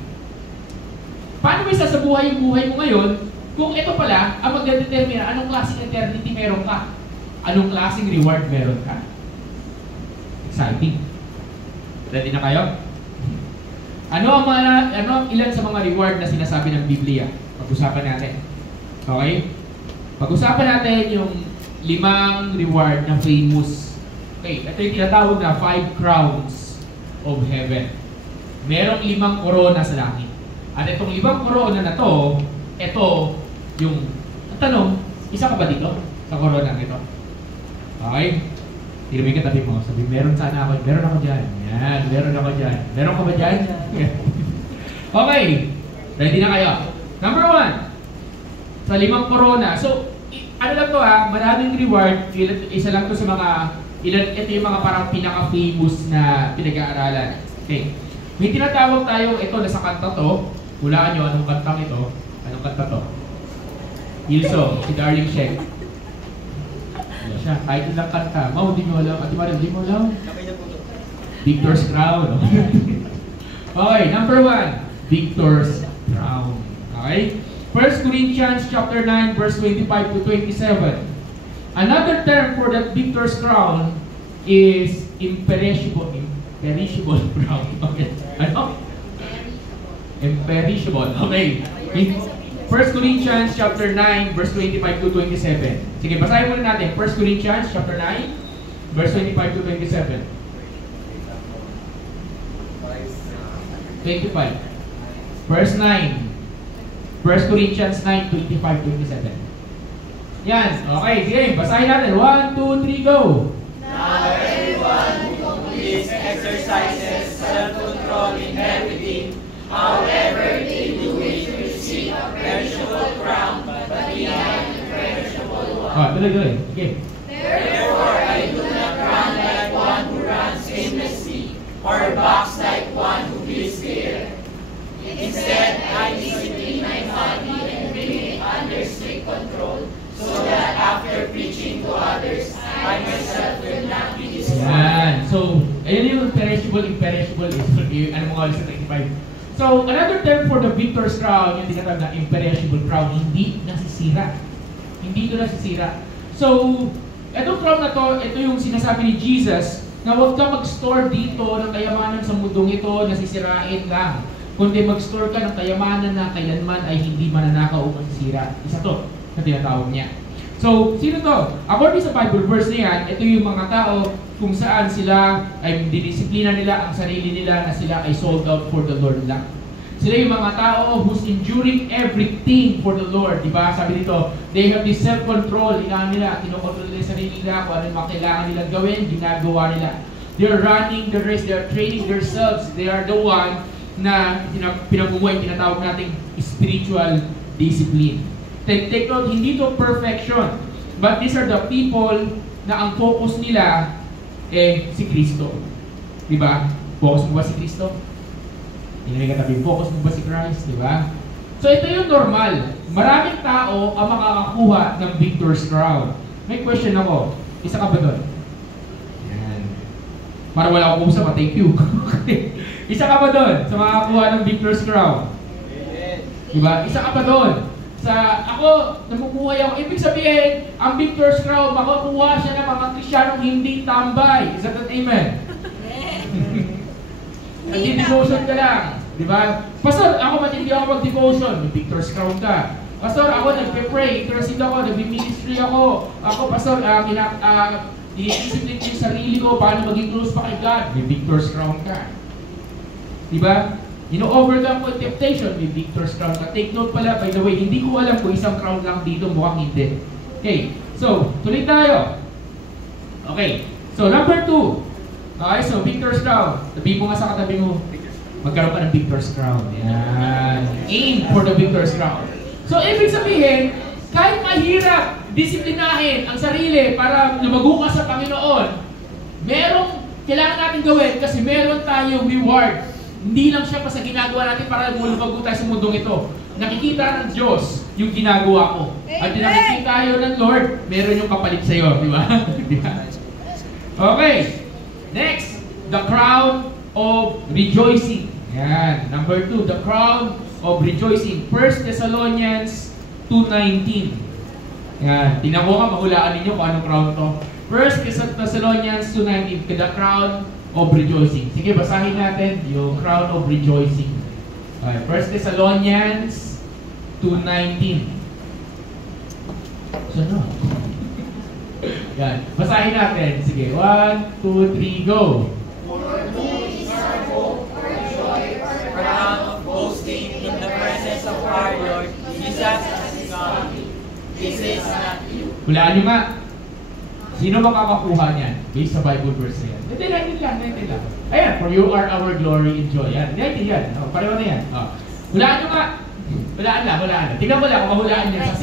Paano mo isasabuhay yung buhay mo ngayon kung ito pala ang magdedetermine anong klaseng eternity meron ka? Anong klaseng reward meron ka? Exciting. Ready na kayo? Ano ang ilan sa mga reward na sinasabi ng Biblia? Pag-usapan natin. Okay? Pag-usapan natin yung 5 reward na famous. Okay, ito yung tinatawag na 5 crowns of heaven. Merong 5 korona sa langit. At itong 5 korona na to, ito yung, ang tanong, isa ka ba dito sa korona nito? Okay? Tinuming ka tabi mo, sabi, meron sana ako, meron ako dyan. Yan, meron ako dyan. Meron ka ba dyan? Okay, ready na kayo. Number 1, sa 5 korona. So, ano lang to maraming reward. Isa lang to sa mga, ito yung mga parang pinaka-famous na pinag-aaralan. Okay, may tinatawag tayo, ito nasa kanta to. Hulaan nyo, anong kantang ito? Anong kanta to? Hillsong, si Darling Sheik. Siya, kahit ilang kanta. Mau, di mo alam. Ati Mario, di mo alam? Victor's Crown. Okay, number 1. Victor's Crown. Okay? 1 Corinthians chapter 9, verse 25 to 27. Another term for that Victor's Crown is imperishable. Imperishable crown. Okay. Ano? Imperishable. Okay. 1 Corinthians chapter 9, verse 25 to 27. Sige, basahin muna natin. 1 Corinthians chapter 9, verse 25 to 27. 25. Verse 9. 1 Corinthians 9, 25, 27. Yan. Okay, sige. Basahin natin. 1, 2, 3, go! Now everyone who completes exercises self-control in everything, however they do it, receive a perishable crown, but we have a perishable one. Tuloy. Sige. Therefore I do not run like one who runs aimlessly, or box like one who beats the air. Instead, I discipline my body and bring it under strict control, so that after preaching to others, I myself will not be destroyed. Yan. So, ayun yung perishable, imperishable is ano mga ulit sa 95. So, another term for the Victor's Crown, yung tinatawag na imperishable crown, hindi nasisira. Hindi ito nasisira. So, itong crown na to, ito yung sinasabi ni Jesus na huwag ka mag-store dito ng kayamanan sa mundong ito na sisirain lang. Kundi mag-store ka ng kayamanan na kailanman ay hindi mananakaw o masisira. Isa to na tinatawag niya. So, sino to? According sa Bible verse na yan, ito yung mga tao kung saan sila ay didisiplina nila ang sarili nila na sila ay sold out for the Lord lang. Sila yung mga tao who's enduring everything for the Lord. Diba? Sabi dito, they have this self-control. Kailangan nila, kinokontrol nila sarili nila, kung ano yung mga kailangan nila gawin, ginagawa nila. They're running the race, they're training themselves. They are the one na pinagbubuhay, tinatawag nating spiritual discipline. Take note, hindi to perfection. But these are the people na ang focus nila si Kristo. Diba? Focus mo ba si Kristo? Hindi ka tabi, focus mo ba si Christ? Diba? So ito yung normal. Maraming tao ang makakakuha ng Victor's Crown. May question ako. Isa ka ba doon? Yan. Para wala akong usap, thank you. Isa ka ba doon sa makakuha ng Victor's Crown? Diba? Isa ka ba doon? Ako, namumuhay ako. Ibig sabihin, ang Victor's Crown, makukuha siya ng mga Krisyanong hindi tambay. Is that an amen? Nag-devotion ka lang. Diba? Pastor, ako matindi ako mag-devotion. May Victor's Crown ka. Pastor, ako nagpe-pray. Interested ako. Nag-ministry ako. Ako, Pastor, i-discipline ko yung sarili ko. Paano maging close pa kay God? May Victor's Crown ka. Diba? Overcome ko temptation, may Victor's Crown ka. Take note pala, by the way, hindi ko alam kung isang crown lang dito, mukhang hindi. Okay, so, tuloy tayo. Okay, so number 2. Okay, so Victor's Crown. Tabi mo nga sa katabi mo, magkaroon ka ng Victor's Crown. Yan. Aim for the Victor's Crown. So, ibig sabihin, kahit mahirap disiplinahin ang sarili para lumago ka sa Panginoon, merong kailangan natin gawin kasi meron tayong reward. Hindi lang siya pa sa ginagawa natin para lumago tayo sa mundong ito. Nakikita ng Diyos yung ginagawa ko. At nakikita tayo ng Lord, meron yung kapalit sa'yo. Di ba? Okay. Next, the crown of rejoicing. Yan. Number 2, the crown of rejoicing. 1 Thessalonians 2:19. Yan. Tingnan ko nga, mahulaan ninyo kung anong crown to. 1 Thessalonians 2:19. The crown of rejoicing. Sige, basahin natin yung crown of rejoicing. Okay, 1 Thessalonians 2:19. So, no. Yan. Basahin natin. Sige, 1, 2, 3, go. For who is our hope, our joy, our crown of boasting in the presence of our Lord Jesus is coming. This is not you. Hulaan nyo nga. Sino makakakuha niyan? Based sa Bible verse na yan. Hindi lang. Ayan, for you are our glory and joy. Yan, yan. Pareho na yan. Hulaan nyo nga. Hulaan lang. Tingnan mo lang kung mahulaan niya.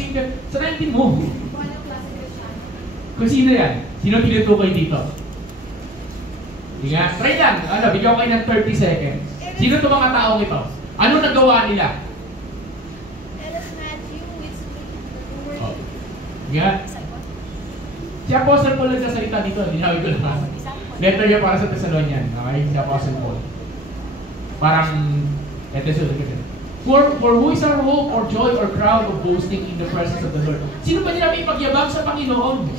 Sa 19 mo. Kung sino yan? Sino tinutukoy dito? Tingnan. Try lang. Bigyan ko kayo ng 30 seconds. Sino itong mga taong ito? Ano nagawa nila? Tingnan. Si Apostle Paul nagsasalita dito, dinawin ko lang. Letter niya para sa Thessalonian. Okay? Si Apostle Paul. Parang, For who is our hope or joy or crown of boasting in the presence of the Lord? Sino ba nila may pagyabang sa Panginoon?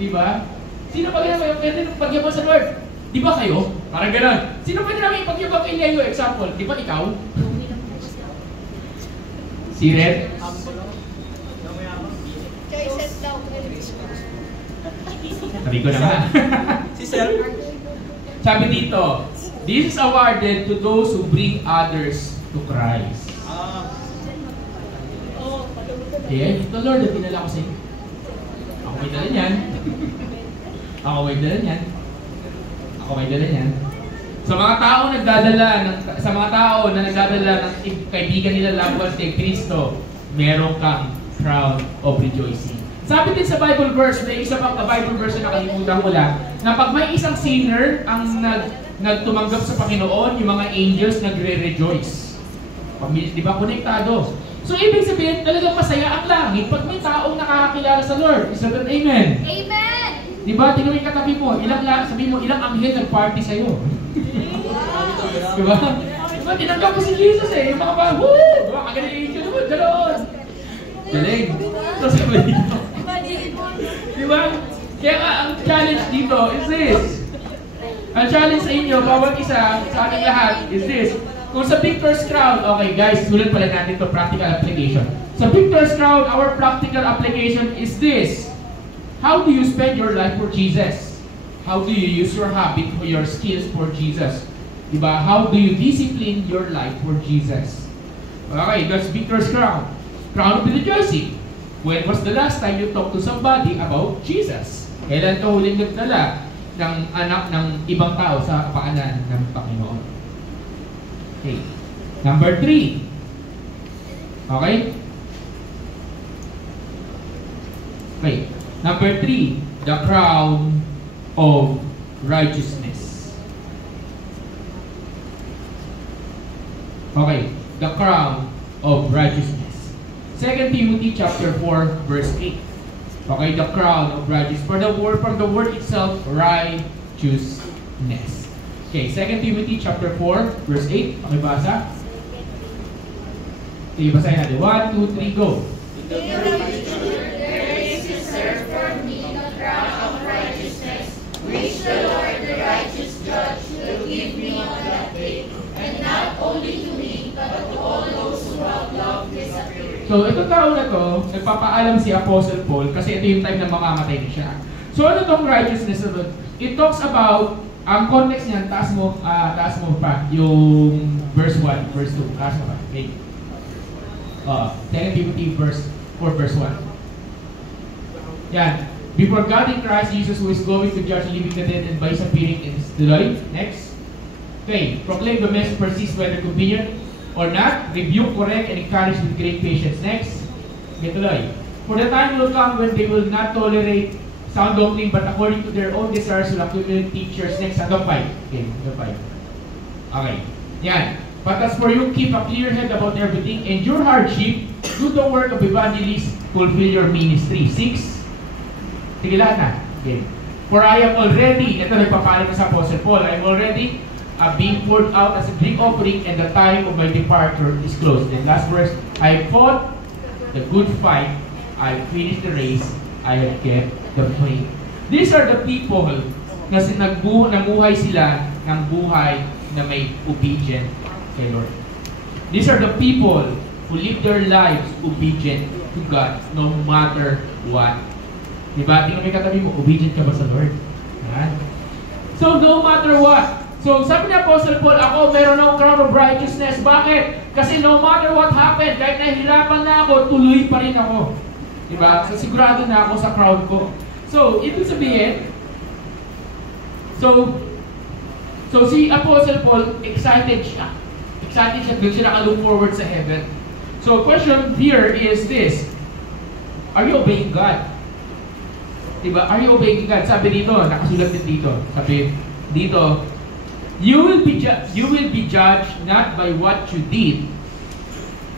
Di ba? Sino ba nila may pagyabang sa Lord? Di ba kayo? Parang gano'n. Sino ba nila may pagyabang kay Leo? Example, di ba ikaw? Si Red? Sabi ko na nga. Sabi dito, this is awarded to those who bring others to Christ. Kaya ito Lord, ang pinala ko sa inyo. Ako may dala niyan. Sa mga tao na nagdadala ng kaibigan nila, loved ones kay Kristo, meron kang crown of rejoicing. Sabi din sa Bible verse, may isa pang Bible verse na nakalimutan ko lang, na pag may isang sinner ang nagtumanggap sa Panginoon, yung mga angels nagre-rejoice. Di ba? Konektado. So, ibig sabihin, talagang masaya ang langit pag may taong nakakakilala sa Lord. Is that an amen? Amen! Di ba? Tingnan yung katabi mo, sabi mo, ilang anghel nag-party sa'yo. Di ba? Diba? Tinanggap mo si Jesus eh. Yung mga parang, woo! Diba? Kagaling angel naman, ganoon. Galing. So, sabi dito. Diba? Kaya nga, ang challenge dito is this. Ang challenge sa inyo, bawat isa, sa ating lahat, is this. Kung sa Victor's Crown, okay guys, sulat pala natin to practical application. Sa Victor's Crown, our practical application is this. How do you spend your life for Jesus? How do you use your habit or your skills for Jesus? Diba? How do you discipline your life for Jesus? Okay, that's Victor's Crown. Crown of rejoicing. When was the last time you talked to somebody about Jesus? Kailan ka huling nagdala ng anak ng ibang tao sa paanan ng Panginoon? Okay. Number 3. Okay? Okay. Number 3. The crown of righteousness. Okay. The crown of righteousness. 2 Timothy chapter 4 verse 8. Okay, the crown of righteousness. From the word itself, righteousness. Okay, 2 Timothy chapter 4, verse 8. Okay, basa. Okay, basahin natin. 1, 2, 3, go. There is reserved for me the crown of righteousness, which the Lord, the righteous judge, will give me on that day, and not only to me, but to all those who have loved his appearing. So, itong tao na to, nagpapaalam si Apostle Paul kasi ito yung time na makamatay na siya. So, ano itong righteousness na to? It talks about, ang context niyan, taas mo pa, yung verse 1, verse 2, taas mo pa. Okay. 2 Timothy 4 verse 1. Yan. Before God in Christ Jesus, who is going to judge the living and the dead, and by his appearing in his glory. Next. Okay. Proclaim the message, persist whether convenient or not. Rebuke, correct, and encourage with great patience. Next. Okay, tuloy. For the time will come when they will not tolerate sound doctrine, but according to their own desires will accumulate teachers. Next. Hanggang 5. Okay. Hanggang 5. Okay. Yan. But as for you, keep a clear head about everything, endure hardship, do the work of evangelist, fulfill your ministry. 6. Sige lahat na. Okay. For I am already, ito nagpapalit sa Apostle Paul, I am already being poured out as a drink offering, and the time of my departure is close. Then last verse, I fought the good fight, I finished the race, I have kept the faith. These are the people na namuhay sila ng buhay na may obedient kay Lord. These are the people who live their lives obedient to God no matter what. Diba? Tingnan mo yung katabi mo, obedient ka ba sa Lord? Yan. So, no matter what. So, sabi ni Apostle Paul, ako meron akong crown of righteousness. Bakit? Kasi no matter what happened, kahit nahihirapan na ako, tuloy pa rin ako. Diba? So, sigurado na ako sa crown ko. So, ibig sabihin, so si Apostle Paul, excited siya. Doon siya naka-look forward sa heaven. So, question here is this. Are you obeying God? Diba? Are you obeying God? Sabi dito, nakasulat din dito. Sabi dito, you will be judged not by what you did,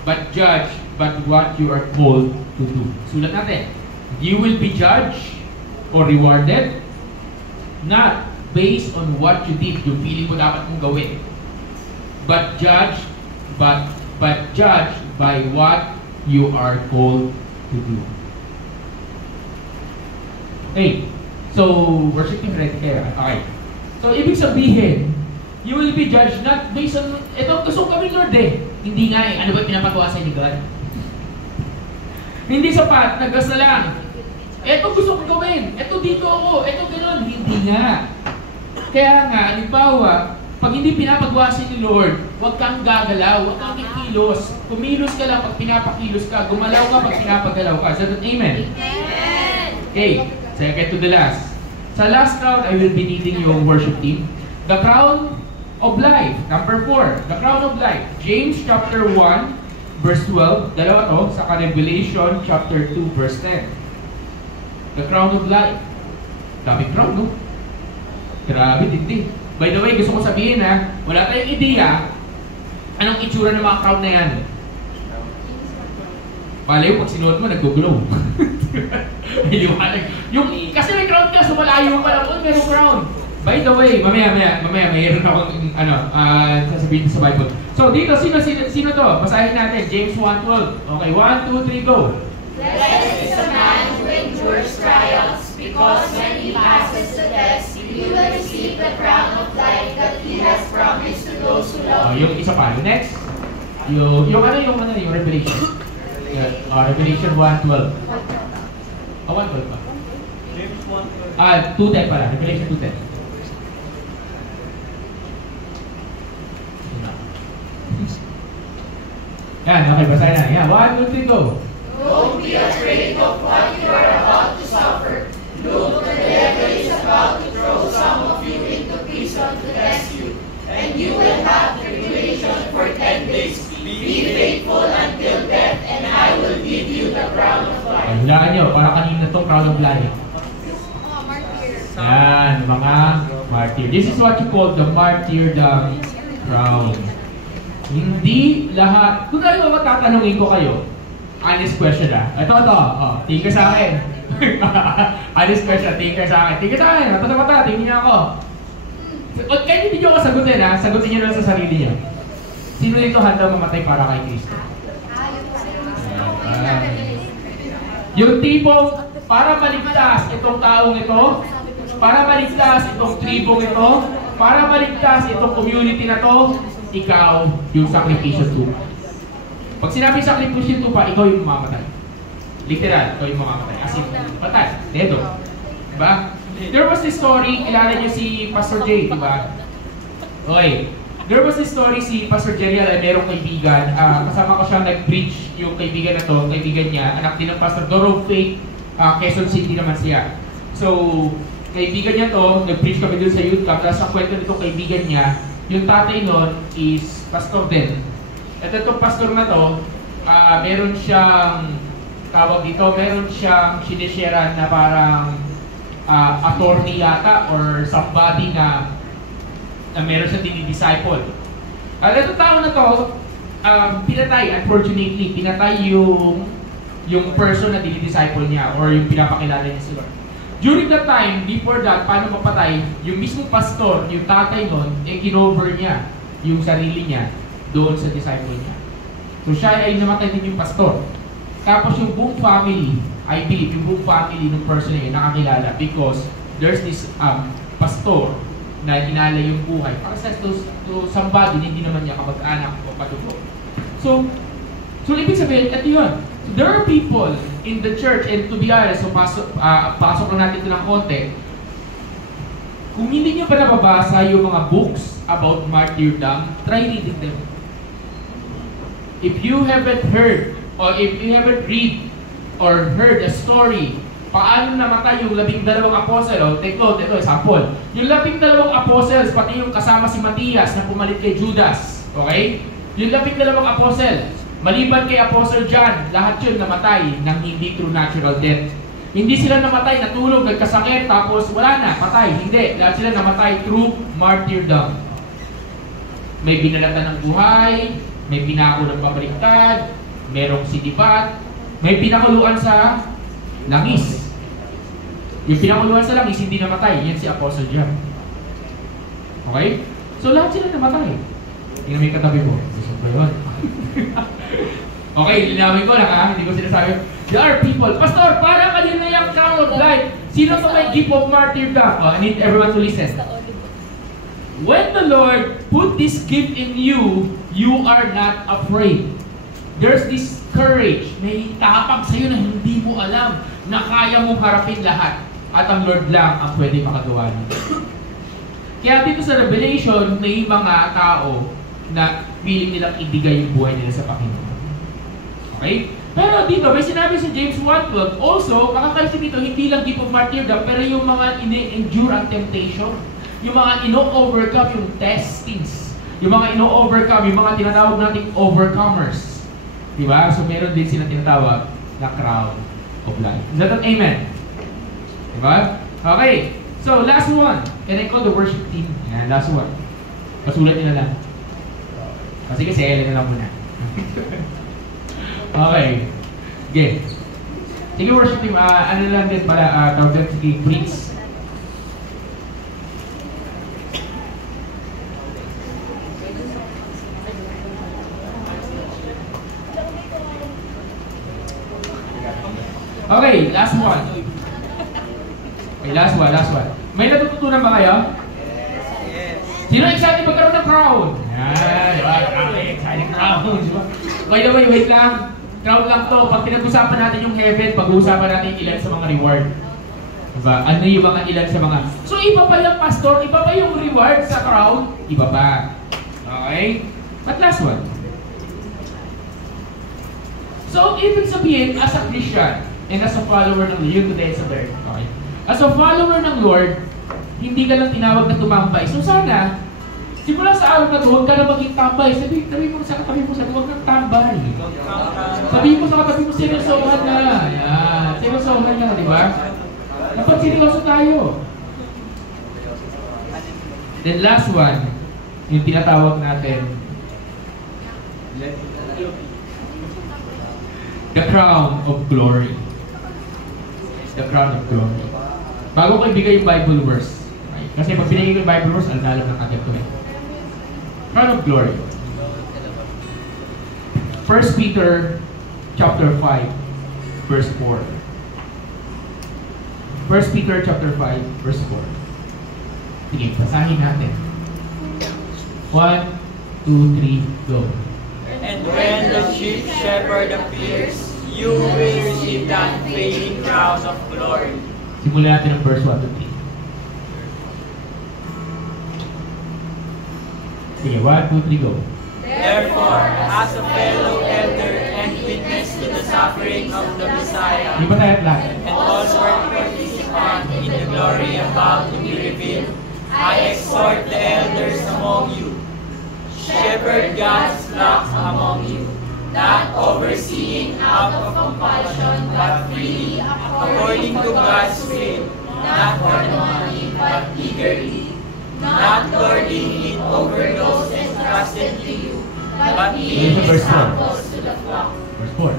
but judged by what you are called to do. Sulat natin. You will be judged or rewarded not based on what you did, yung feeling mo dapat mong gawin. But judged by what you are called to do. Okay. So, worship team ready kayo. Okay. So, ibig sabihin, you will be judged not based on, ito, gusto kami Lord eh. Hindi nga eh. Ano ba pinapagawa sa ni God? Hindi sapat, naggas na lang. Ito gusto kong gawin. Ito dito ako. Ito gano'n. Hindi nga. Kaya nga, halimbawa, pag hindi pinapagawa ni Lord, huwag kang gagalaw, huwag kang kikilos. Kumilos ka lang pag pinapakilos ka, gumalaw ka pag pinapagalaw ka. So, amen? Amen! Okay, second to the last. Sa last round, I will be needing yung worship team. The crown of life. Number 4, the crown of life. James chapter 1, verse 12. Dalawa to, sa Revelation chapter 2, verse 10. The crown of life. Dami crown, no? Grabe, dindi. By the way, gusto ko sabihin ha, wala tayong ideya anong itsura ng mga crown na yan. Palayo, pag sinuot mo, nag-glow. Kasi may crown ka, so malayo pa lang, meron crown. By the way, mamaya, mayroon akong sasabihin sa Bible. So dito, sino to? Basahin natin, James 1:12. Okay, 1, 2, 3, go. Blessed is the man who endures trials, because when he passes the test, he will receive the crown of life that he has promised to those who love him. Yung isa pa, next. Yung Revelation. Revelation 1:12. 1:12 pa. James 1:12. 2:10 pala. Revelation 2:10. Yan, okay, basahin na. Yan, 1, 2, 3, go. Don't be afraid of what you are about to suffer. Look, the devil is about to throw some of you into prison to test you, and you will have tribulation for 10 days. Be faithful until death, and I will give you the crown of life. Hulaan nyo, para kanina itong crown of life. Yan, mga martyr. This is what you call the martyrdom crown. Hindi lahat. Kung tayo matatanungin ko kayo, honest question Ito. Tingin ka sa akin. Honest question, tingin ka sa akin. Tingin ka sa akin. Mata-mata, tingin niya ako. Kahit hindi nyo ako sagutin ha, sagutin nyo lang sa sarili nyo. Sino dito handa mamatay para kay Kristo? Yung tipong para maligtas itong taong ito, para maligtas itong tribong ito, para maligtas itong community na to, ikaw yung sacrificial tupa. Pag sinabi sacrificial tupa, ikaw yung mamamatay. Literal, ikaw yung mamamatay. As in, patay, dedo. Diba? There was this story, kilala niyo si Pastor Jay, diba? Okay. There was this story, si Pastor Jerry ay merong kaibigan. Kasama ko siya nag-preach yung kaibigan na to, kaibigan niya. Anak din ng Pastor Doro Faith, Quezon City naman siya. So, kaibigan niya to, nag-preach kami dun sa youth camp. Tapos ang kwento nitong kaibigan niya, yung tatay nun is pastor din. At itong pastor na to, meron siyang, tawag dito, meron siyang sinisharean na parang attorney yata or somebody na meron siya dinidisciple. At itong tao na to, pinatay, unfortunately, pinatay yung person na dinidisciple niya or yung pinapakilala niya si Lord. During that time, before that, paano mapatay, yung mismo pastor, yung tatay nun, kinover niya yung sarili niya doon sa disciple niya. So siya ay namatay din yung pastor. Tapos yung buong family, I believe, yung buong family ng person na yun nakakilala because there's this pastor na inala yung buhay para sa to somebody na hindi naman niya kapag-anak o kadugo. So ibig sabihin, ito yun. So, there are people in the church, and to be honest, so pasok lang natin ito ng konti. Kung hindi niyo pa nababasa yung mga books about martyrdom, try reading them. If you haven't heard, or if you haven't read or heard a story paano namatay yung 12 apostles? Take note, ito, example. Yung 12 apostles, pati yung kasama si Matias na pumalit kay Judas. Okay? Yung 12 apostles, maliban kay Apostle John, lahat yun namatay ng hindi through natural death. Hindi sila namatay, natulog, nagkasakit, tapos wala na, patay. Hindi. Lahat sila namatay through martyrdom. May binalatan ng buhay, may pinako ng pabaliktad, merong sinibat, may pinakuluan sa langis. Yung pinakuluan sa langis, hindi namatay. Yan si Apostle John. Okay? So, lahat sila namatay. Tingnan mo yung katabi mo. Gusto ba yun? Okay, linawin ko lang ha. Hindi ko sinasabi. There are people. Pastor, parang kanina yung crown of life. Sino to may gift of martyrdom? I need everyone to listen. When the Lord put this gift in you, you are not afraid. There's this courage. May tapang sa'yo na hindi mo alam na kaya mong harapin lahat. At ang Lord lang ang pwede makagawa nito. Kaya dito sa Revelation, may mga tao na feeling nilang ibigay yung buhay nila sa Panginoon. Okay? Pero dito, may sinabi sa James 1:12, also, makakaisip dito, hindi lang gift of martyrdom, pero yung mga ini-endure ang temptation. Yung mga ino-overcome yung testings. Yung mga ino-overcome, yung mga tinatawag nating overcomers. Diba? So meron din silang tinatawag na crown of life. Is that an amen? Diba? Okay. So, last one. Can I call the worship team? Yan, last one. Pasulat nyo na lang. Sige, Ellen na lang muna. Okay. Okay. Sige, worship team. Ano lang din pala, tawag din, sige, Prince. Okay, last one. Okay, last one. May natututunan ba kayo? Yes. Sino excited magkaroon ng crown? Yan, diba? Excited crown, diba? By the way, wait lang. Crown lang to. Pag pinag-usapan natin yung heaven, pag-uusapan natin ilan sa mga reward. Diba? Ano yung mga ilan sa mga... So, iba pa yung pastor? Iba pa yung reward sa crown? Iba pa. Okay? But last one. So, ibig sabihin, as a Christian, and as a follower ng Lord, yun today is a very, okay? As a follower ng Lord, hindi ka lang tinawag na tumambay. So sana, simula sa araw na ito, huwag ka na maging tambay. Sabi mo sa katabi mo, huwag kang tambay. Sabi mo sa katabi mo, seryosohan na. Yan, seryosohan na, di ba? Dapat seryoso tayo. Then last one, yung tinatawag natin, the crown of glory. The crown of glory. Bago ko ibigay yung Bible verse, okay? Kasi pag binigay ko yung Bible verse, alam ng agad ko eh. Crown of Glory. 1 Peter chapter 5, verse 4. 1 Peter chapter 5, verse 4. Sige, basahin natin. 1, 2, 3, go. And when the chief shepherd appears, you will receive the unfading crown of glory. Simulan natin ang verse 1 to 3. Sige, 1, 2, 3, go. Therefore, as a fellow elder and witness to the suffering of the Messiah, Di ba tayo lahat? and also a participant in the glory about to be revealed, I exhort the elders among you, shepherd God's flock among you, not overseeing out of compulsion, but freely, according to God's will, not for the money, but eagerly, not lording it over those entrusted to you, but being examples to the flock. Verse 4.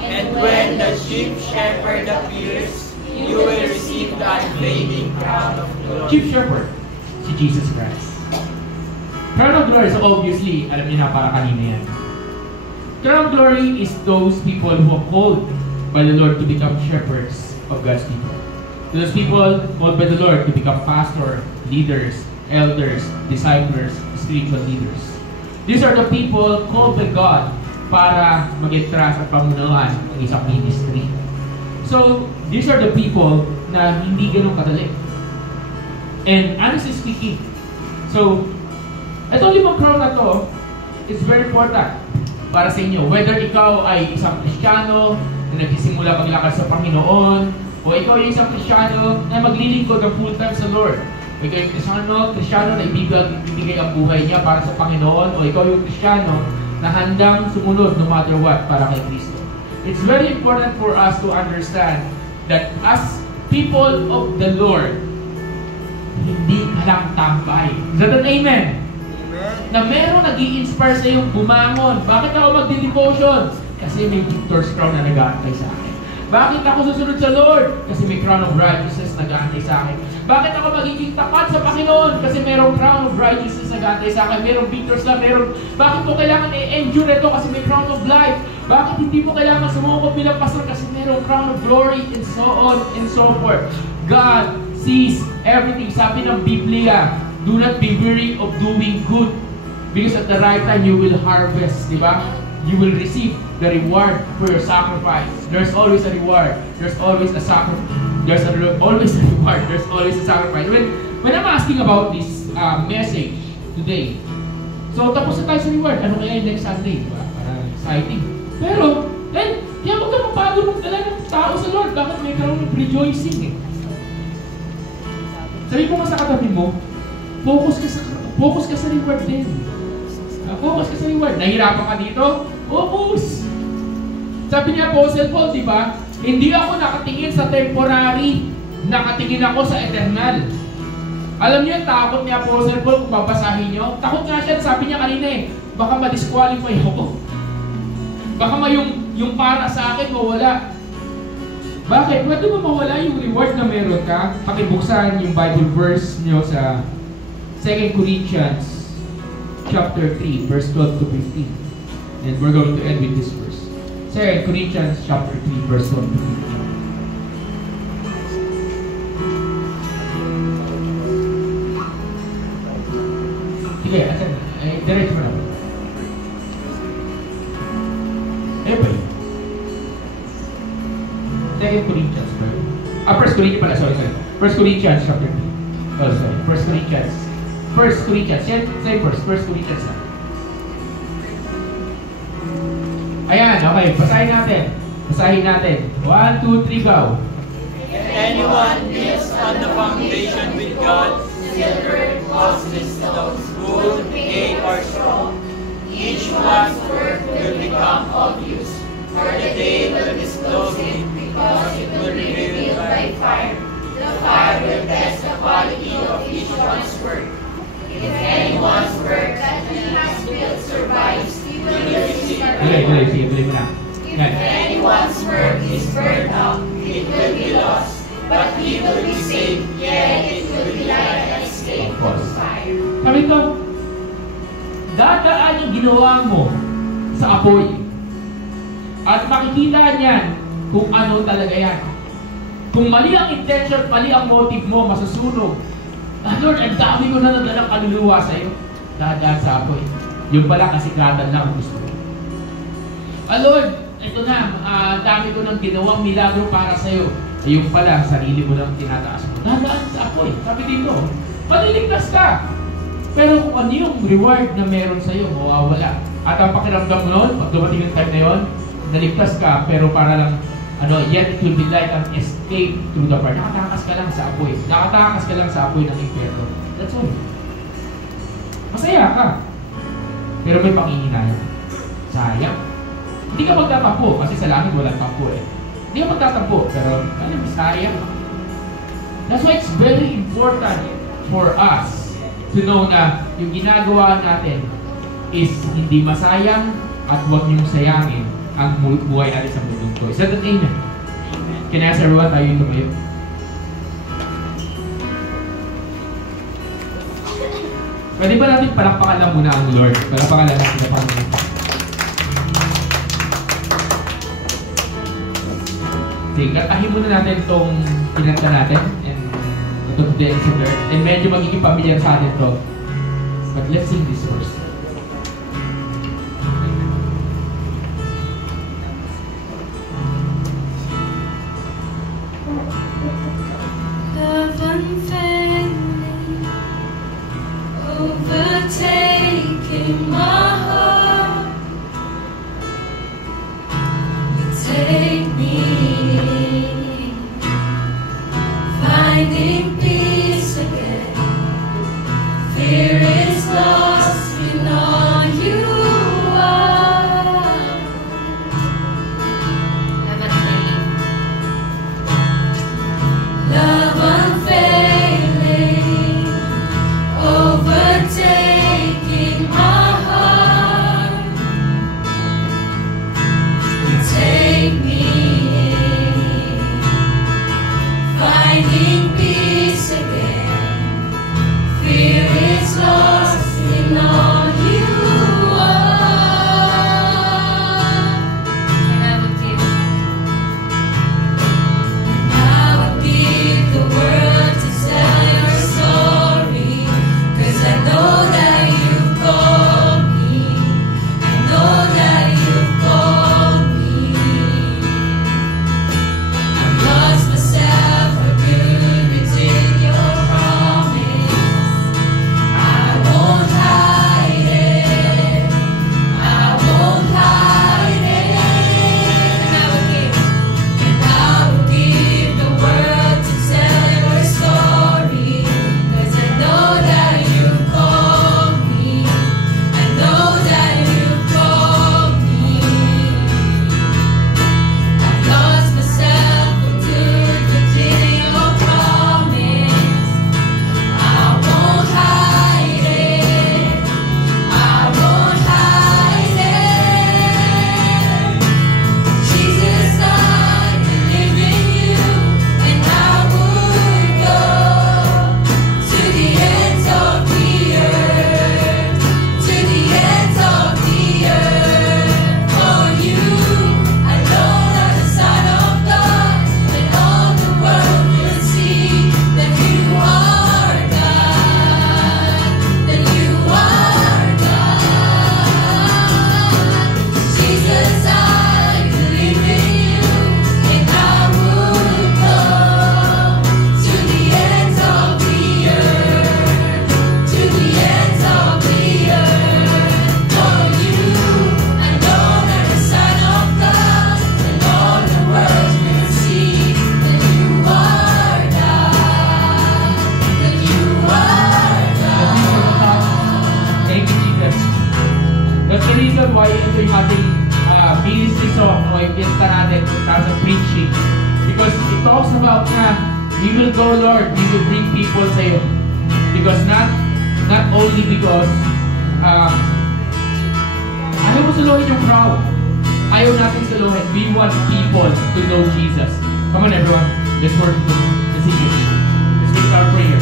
And when the chief shepherd appears, you will receive the unfading crown of glory. Chief Shepherd, si Jesus Christ. Crown of Glory, so obviously, alam niyo na para kanina yan. Crown of Glory is those people who are called by the Lord to become shepherds of God's people. Those people called by the Lord to become pastor, leaders, elders, disciples, spiritual leaders. These are the people called by God para mag-entrust at pamunuan ng isang ministry. So, these are the people na hindi ganun kadali. And honestly speaking, so, itong 5 crown na to, it's very important para sa inyo. Whether ikaw ay isang Kristiyano na nagsisimula maglakad sa Panginoon, o ikaw ay isang Kristiyano na maglilingkod ng full time sa Lord, o ikaw yung Kristiyano na ibigay ang buhay niya para sa Panginoon, o ikaw yung Kristiyano na handang sumunod no matter what para kay Kristo. It's very important for us to understand that as people of the Lord, hindi ka lang tambay. Is that an amen? Na meron nag-i-inspire sa iyong bumangon. Bakit ako magdi-devotion? Kasi may victor's crown na nag-aantay sa akin. Bakit ako susunod sa Lord? Kasi may crown of righteousness na nag-aantay sa akin. Bakit ako magiging tapat sa Panginoon? Kasi mayroong crown of righteousness na nag-aantay sa akin. Mayroong victor's crown, Bakit mo kailangan i-endure ito? Kasi may crown of life. Bakit hindi mo kailangan sumuko bilang pastor? Kasi mayroong crown of glory, and so on and so forth. God sees everything. Sabi ng Biblia, do not be weary of doing good, because at the right time you will harvest, di ba? You will receive the reward for your sacrifice. There's always a reward. There's always a sacrifice. There's always a reward. There's always a sacrifice. When I'm asking about this message today, so tapos na tayo sa reward. Ano kaya yung next Sunday? Diba? Parang exciting. Pero, then, kaya huwag ka mapagod magdala ng tao sa Lord. Bakit may karoon ng rejoicing eh? Sabi ko nga sa katabi mo, focus ka sa reward din. Focus ka sa reward. Nahirapan ka dito? Focus! Sabi niya Apostle Paul, di ba? Hindi ako nakatingin sa temporary, nakatingin ako sa eternal. Alam niyo, takot ni Apostle Paul kung babasahin niyo. Takot nga siya, sabi niya kanina eh, baka ma-disqualify ako. Baka yung para sa akin mawala. Bakit? Pwede mo mawala yung reward na meron ka? Pakibuksan yung Bible verse niyo sa 2 Corinthians chapter 3, verse 12 to 15. And we're going to end with this verse. 2 Corinthians chapter 3, verse 12 to 15. Sige, asan na? Diretso mo na. Ayun ba yun? 2 Corinthians ba yun? 1 Corinthians pala, sorry. 1 Corinthians chapter 3. Oh, sorry. 1 Corinthians. Say first. 1 Corinthians na. Ayan, okay. Basahin natin. 1, 2, 3, go. If anyone builds on the foundation with God, silver, costly stones, wood, hay, or straw, each one's work will become obvious, for the day will disclose it, because it will be revealed by fire. The fire will test the quality of each one's work. If anyone's work that he has built survives, he will receive a reward. If anyone's work is burned up, it will be lost, but he will be saved, yet it will be like as Sabi ko, dadaan yung ginawa mo sa apoy. At makikita niyan kung ano talaga yan. Kung mali ang intention, mali ang motive mo, masusunog. Lord, ang dami ko na nadalang kaluluwa sa'yo. Dadaan sa apoy. Yung pala kasikatan lang ang gusto mo. Lord, ito na, dami ko nang ginawang milagro para sa'yo. Yung pala, sarili mo lang tinataas mo. Dadaan sa apoy. Sabi dito, maliligtas ka. Pero kung ano yung reward na meron sa'yo, mawawala. At ang pakiramdam mo noon, pag dumating yung time na yun, naligtas ka, pero para lang, yet it will be like an escape through the fire. Nakatakas ka lang sa apoy. Nakatakas ka lang sa apoy ng impyerno. That's all. Masaya ka. Pero may panghihinayang. Sayang. Hindi ka magtatampo, kasi sa langit walang tampo eh. Hindi ka magtatampo, pero sayang. That's why it's very important for us to know na yung ginagawa natin is hindi masayang at huwag niyong sayangin ang buhay natin sa mundong ko. Is that an amen? Can I ask everyone tayo yung tumayo? Pwede ba natin palakpakan lang muna ang Lord? Palakpakan lang natin na Panginoon. Sige, katahin muna natin itong pinanta natin and itong dance of the earth. And medyo magiging pamilyar sa atin ito. But let's sing this first. Overtaking my heart, you take me, finding peace again. Fear is lost in all you are. Love unfailing, overtaking my heart. You take me in, finding peace again. Fear is lost in all you are. And I would give the world to tell your story. 'Cause I know that you've called me. I know that you've called me. I've lost myself for good within your promise. I won't hide it. I won't hide it. And I will give the world to tell your story. 'Cause I know that you've called me. I know that you've called me. I've lost myself for good within your promise. I won't hide it. I won't hide it. Jesus, I believe in you, and I would go to the ends of the earth, to the ends of the earth. For you alone are the Son of God, and all the world will see that you are God, that you are God. Jesus, I believe in you, and I would go to the ends of the earth, to the ends of the earth. For you alone are the Son of God, and all the world will see that you are God, that you are God. Thank you, Jesus. That's the reason why ito yung ating ministry song, why pinta natin as a preaching. Because it talks about na, we will go, Lord, we will bring people sa'yo. Because not only because ayaw mo suluhin yung crowd. Ayaw natin suluhin. We want people to know Jesus. Come on, everyone. Let's worship the singers. Let's make our prayer.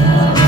Love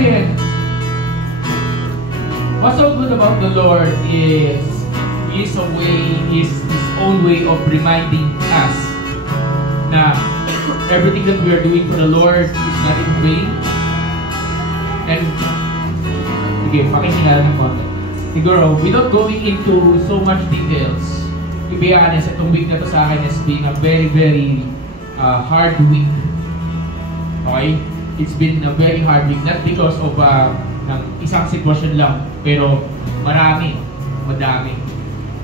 sabihin, what's so good about the Lord is His own way of reminding us na everything that we are doing for the Lord is not in vain. And sige, pakinggan ng konti. Siguro, without going into so much details, to be honest, itong week na to sa akin has been a very, very hard week. Okay? It's been a very hard week, not because of ng isang sitwasyon lang, pero madami.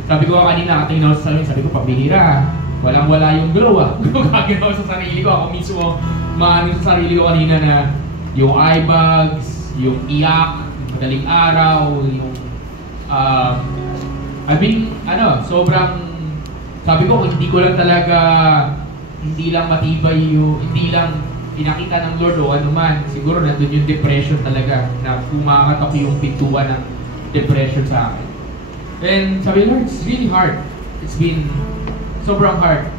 Sabi ko kanina, tingnan ko sa sarili, sabi ko, pabihira. Walang-wala yung glow Gagawin sa sarili ko. Ako mismo, maano sa sarili ko kanina na yung eye bags, yung iyak, madaling araw, yung sobrang sabi ko, hindi ko lang talaga hindi lang matibay yung hindi lang pinakita ng Lord o ano man, siguro nandun yung depression talaga na kumakatok yung pintuan ng depression sa akin. And sabi, Lord, it's really hard. It's been sobrang hard.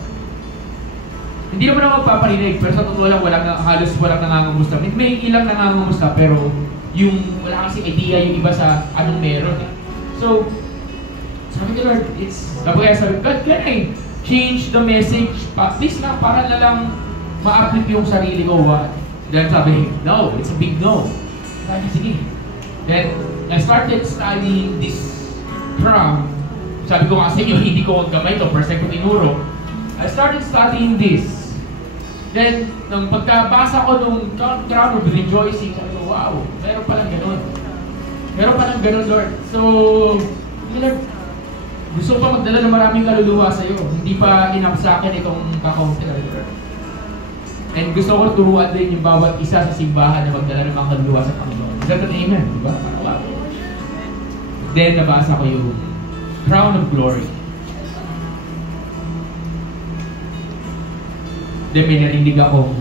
Hindi naman ako magpaparinig, pero sa totoo lang halos walang nangangamusta. May ilang nangangamusta, pero yung wala kasi idea yung iba sa anong meron. So, sabi ko, Lord, sabi, God, can I change the message? Please na, para na lang ma-uplift yung sarili ko. Then sabi, no, it's a big no. Sabi, sige. Then, I started studying this crown. Sabi ko nga sa inyo, hindi ko gamay ito, first time ko tinuro. I started studying this. Then, nung pagkabasa ko nung crown of rejoicing, sabi ko, wow, meron palang ganun. Lord. So, Lord, gusto ko pa magdala ng maraming kaluluwa sa iyo. Hindi pa enough sa akin itong kakaunti, Lord. And gusto ko turuan din yung bawat isa sa simbahan na magdala ng mga kaluluwa sa Panginoon. Is that an amen? Diba? Wow. Then, nabasa ko yung Crown of Glory. Then, may narinig akong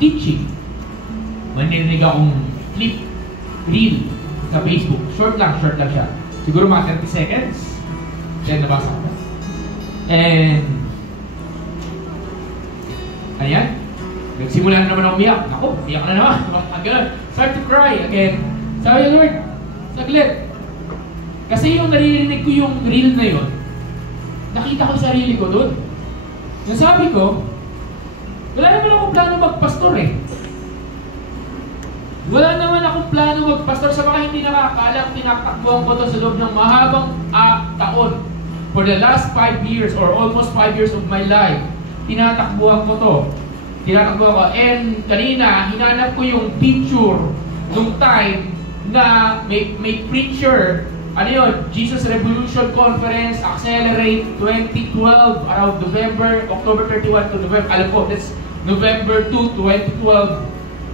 teaching. May narinig akong clip, reel sa Facebook. Short lang siya. Siguro mga 30 seconds. Then, nabasa ko. And, ayan. Nagsimula na naman ako umiyak. Ako, umiyak na naman. Again, start to cry again. Sabi, Lord, saglit. Kasi yung naririnig ko yung reel na yun, nakita ko yung sarili ko doon. Nasabi ko, wala naman akong plano magpastor eh. Wala naman akong plano magpastor sa mga hindi nakakaalam, tinatakbuhan ko to sa loob ng mahabang taon. For the last 5 years or almost 5 years of my life, tinatakbuhan ko to. And kanina, hinanap ko yung picture nung time na may preacher, ano yun, Jesus Revolution Conference, Accelerate 2012, around October 31 to November, alam ko, that's November 2, 2012,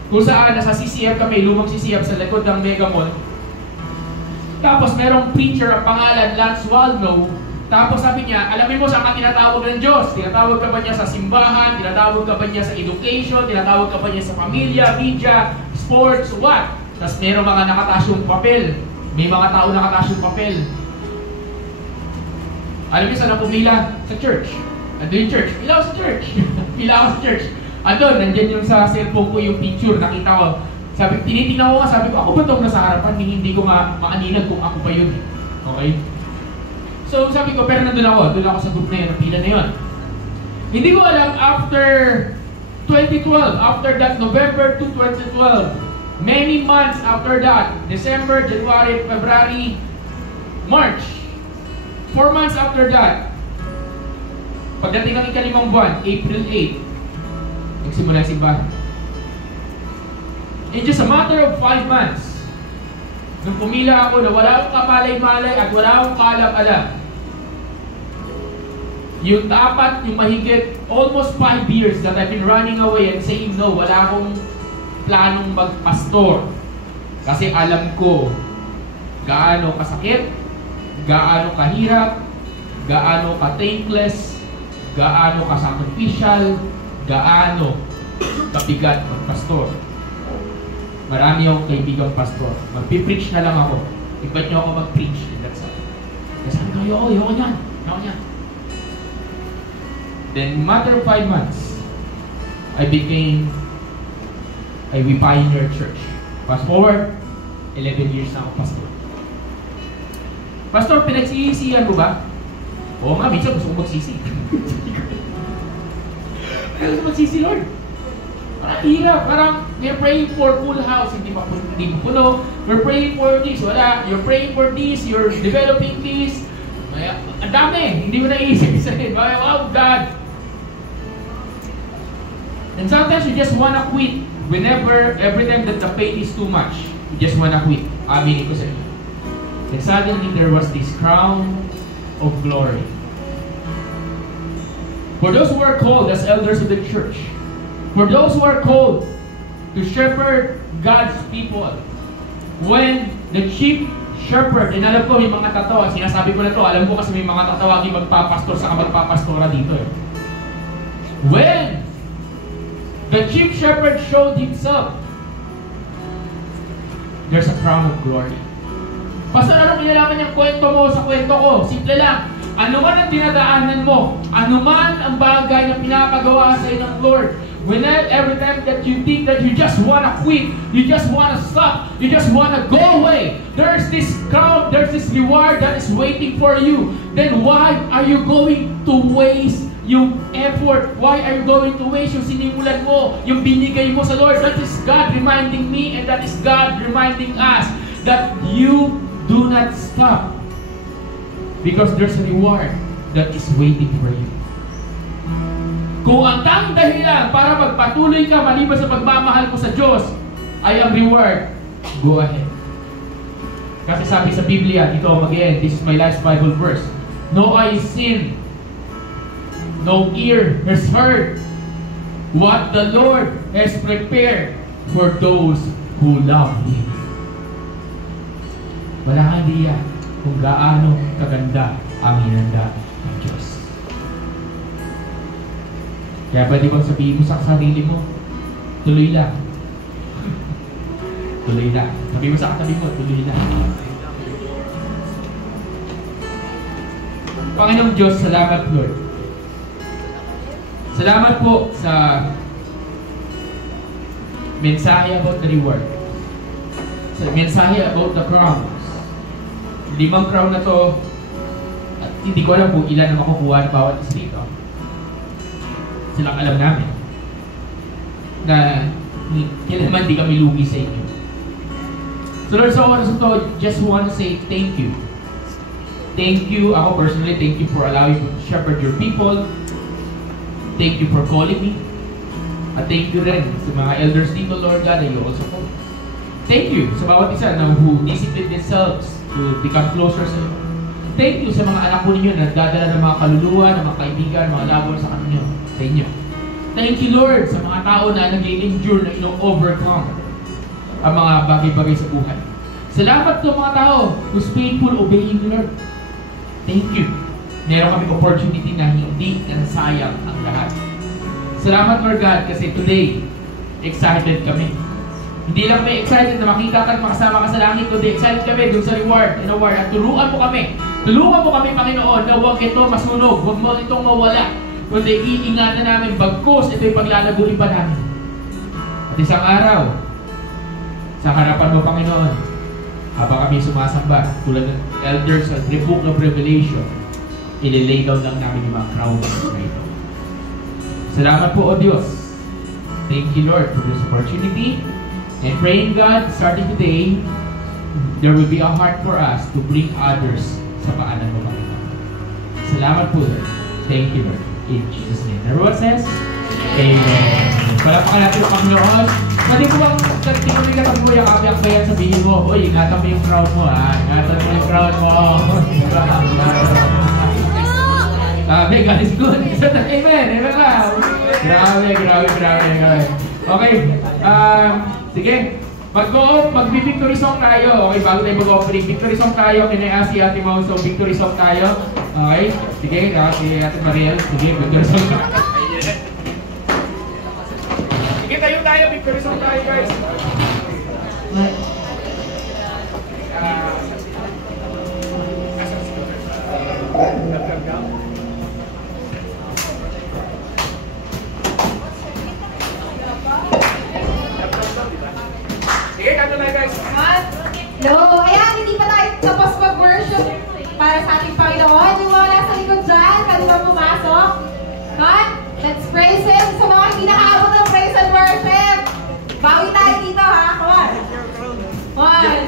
kung saan nasa CCF kami, lumang CCF sa likod ng Mega Mall. Tapos merong preacher ang pangalan, Lance Walno. Tapos sabi niya, alamin mo saan ka tinatawag ng Diyos? Tinatawag ka ba niya sa simbahan? Tinatawag ka ba niya sa education? Tinatawag ka ba niya sa pamilya, media, sports, what? Tapos merong mga nakataas yung papel. May mga tao nakataas yung papel. Alam niyo saan ang pumila? Sa church. Ando yung church. Pila ako sa church. Andun, nandyan yung sa cellphone ko yung picture. Nakita ko. Sabi, tinitingnan ko nga, sabi ko, ako ba itong nasa harapan? Hindi ko nga maaninag kung ako pa yun. Okay? So sabi ko, pero nandun ako sa group na yun, pila na yun. Hindi ko alam, after 2012, after that, November 2, 2012, many months after that, December, January, February, March, 4 months after that, pagdating ng ikalimang buwan, April 8, nagsimula yung simbahan. In just a matter of 5 months, nung pumila ako na wala akong kamalay-malay at wala akong kaalam-alam, yung dapat, yung mahigit almost 5 years that I've been running away and saying no, wala akong planong magpastor. Kasi alam ko gaano kasakit, gaano kahirap, gaano ka-thankless, gaano ka-sacrificial, gaano kabigat magpastor. Marami akong kaibigang pastor. Magpipreach na lang ako. Iba't niyo ako mag-preach. That's all. Kasi sabi ko, ayoko niyan. Then, matter of 5 months, we pioneered church. Fast forward, 11 years na ako pastor. Pastor, pinagsisisihan mo ba? Oo nga, minsan gusto ko magsisi. Gusto ko magsisi, Lord. Parang hirap, parang we're praying for full house, hindi puno. We're praying for this, wala. You're praying for this, you're developing this. Ang dami, hindi mo naisip sa'yo. Wow, God. And sometimes you just wanna quit. Every time that the pain is too much, you just wanna quit. Aminin ko sa inyo. And suddenly there was this crown of glory. For those who are called as elders of the church, for those who are called to shepherd God's people, when the chief shepherd, and alam ko may mga tatawa, sinasabi ko na to, alam ko kasi may mga tatawagin magpapastor sa magpapastora dito eh. When the chief shepherd showed himself, there's a crown of glory. Pastor, ano kinalaman yung kwento mo sa kwento ko? Simple lang. Ano man ang dinadaanan mo, ano man ang bagay na pinapagawa sa iyo ng Lord, every time that you think that you just wanna quit, you just wanna stop, you just wanna go away, there's this crown, there's this reward that is waiting for you. Then why are you going to waste yung effort? Why are you going to waste yung sinimulan mo, yung binigay mo sa Lord? That is God reminding me, and that is God reminding us that you do not stop, because there's a reward that is waiting for you. Kung ang tanging dahilan para magpatuloy ka maliban sa pagmamahal mo sa Diyos ay ang reward, go ahead. Kasi sabi sa Biblia, dito again, this is my last Bible verse, no eye has seen, no ear has heard what the Lord has prepared for those who love Him. Wala kang idea kung gaano kaganda ang hinanda ng Diyos. Kaya pwede bang sabihin mo sa sarili mo, tuloy lang. Tuloy lang. Sabihin mo sa katabi mo, tuloy lang. Panginoong Diyos, salamat Lord. Salamat po sa mensahe about the reward. Sa mensahe about the crown. 5 crown na to, at hindi ko alam kung ilan ang makukuha ng bawat isa dito. Silang alam namin na kailanman di kami lugi sa inyo. So Lord, sa oras ito, just want to say thank you. Thank you, ako personally, thank you for allowing me to shepherd your people. Thank you for calling me. At thank you rin sa mga elders dito, Lord God, that you also call. Thank you sa bawat isa na who discipline themselves to become closer sa iyo. Thank you sa mga anak po ninyo na nagdadala ng mga kaluluwa, ng mga kaibigan, mga labor sa kanyo, sa inyo. Thank you, Lord, sa mga tao na nag-endure, na ino-overcome ang mga bagay-bagay sa buhay. Salamat sa mga tao who's faithful obeying the Lord. Thank you. Meron kami opportunity na hindi nasayang ang lahat. Salamat, Lord God, kasi today, excited kami. Hindi lang kami excited na makita ka at makasama ka sa langit, kundi excited kami dun sa reward and award. At tulungan mo kami, Panginoon, na huwag ito masunog, huwag mo itong mawala, kundi iingatan namin, bagkus ito'y paglalaguin pa namin. At isang araw, sa harapan mo, Panginoon, habang kami sumasamba, tulad ng elders sa Book of Revelation, ililay down lang namin yung mga crowns na ito. Salamat po, O Diyos. Thank you, Lord, for this opportunity. And praying, God, starting today, there will be a heart for us to bring others sa paanan mo, Panginoon. Salamat po, Lord. Thank you, Lord. In Jesus' name. Everyone says, Amen. Palapakan natin ang Panginoon. Pwede ko bang kapag mo yung kapiyak ba yan, sabihin mo, uy, ingatan mo yung crowd mo, ha? Ingatan mo yung crowd mo. God is good. Amen. Amen lang. Grabe. Okay. Sige. Mag-victory song tayo. Okay, bago tayo mag-offering. Victory song tayo. Kinaya si Ate Mau. So, victory song tayo. Okay. Sige. Si Ate Mariel. Sige, victory song tayo. Sige, tayo. Victory song tayo, guys. Sige, kanta Hello! Ayan, hindi pa tayo tapos mag-worship para sa ating Panginoon. Yung mga nasa likod dyan, pwede ba pumasok? God, let's praise Him. Sa mga hindi nakaabot ng praise and worship, bawi tayo dito ha. Come on. One.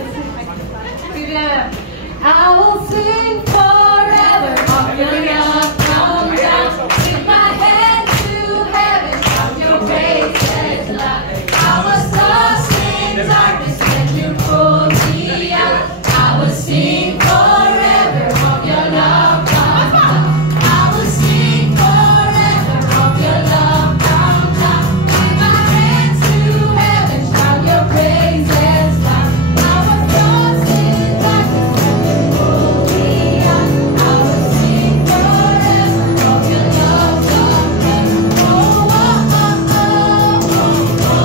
I will sing forever of your love come down. Lift my head to heaven, shout your praises loud. I was lost in darkness when you pulled me out. I will sing forever of your love come down. I will sing forever of your love come down. Lift my hands to heaven, shout your praises loud. I was lost in darkness when you pulled me out. I will sing forever of your love come down. Oh, oh, oh, oh, oh,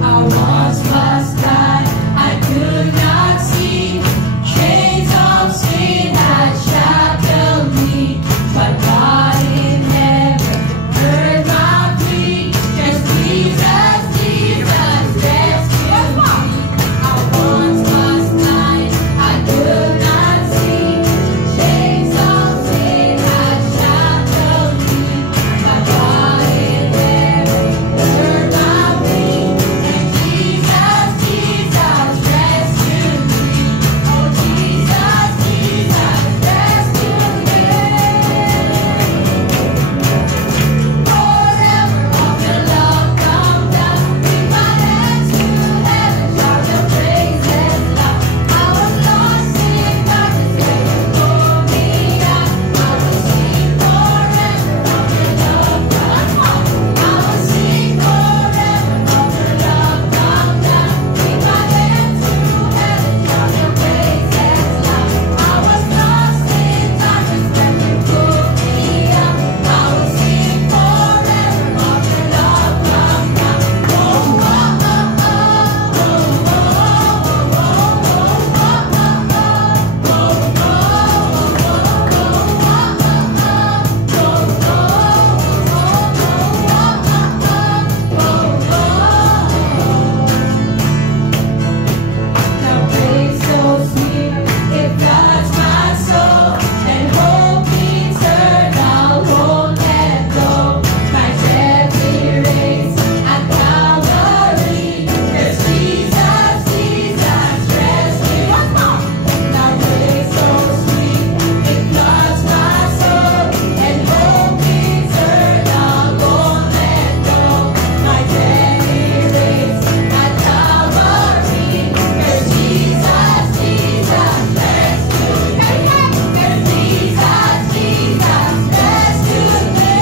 I once was blind, I could not see. Chains of sin had shackled me, but God in heaven heard my plea. 'Cause Jesus, Jesus rescued me. I once was blind, I could not see. Chains of sin had shackled me, but God in heaven heard my plea. Jesus, Jesus rescued me. Oh, Jesus, Jesus rescued me. Forever of your love come down. Lift my hands to heaven, shout your praises loud. I was lost in darkness when you pulled me out. I will sing forever of your love come down. I will sing forever of your love come down. Lift my hands to heaven, shout your praises loud. I was lost in darkness when you pulled me out. I will sing forever of your love come down. Oh, oh, oh, Now praise so sweet, it floods my soul, and hope eternal won't let go. My deadly race at Calvary, 'cause Jesus, Jesus rescued me. Now praise so sweet, it floods my soul, and hope eternal won't let go. My deadly race at Calvary, 'cause Jesus, Jesus rescued me. 'Cause Jesus, Jesus rescued me.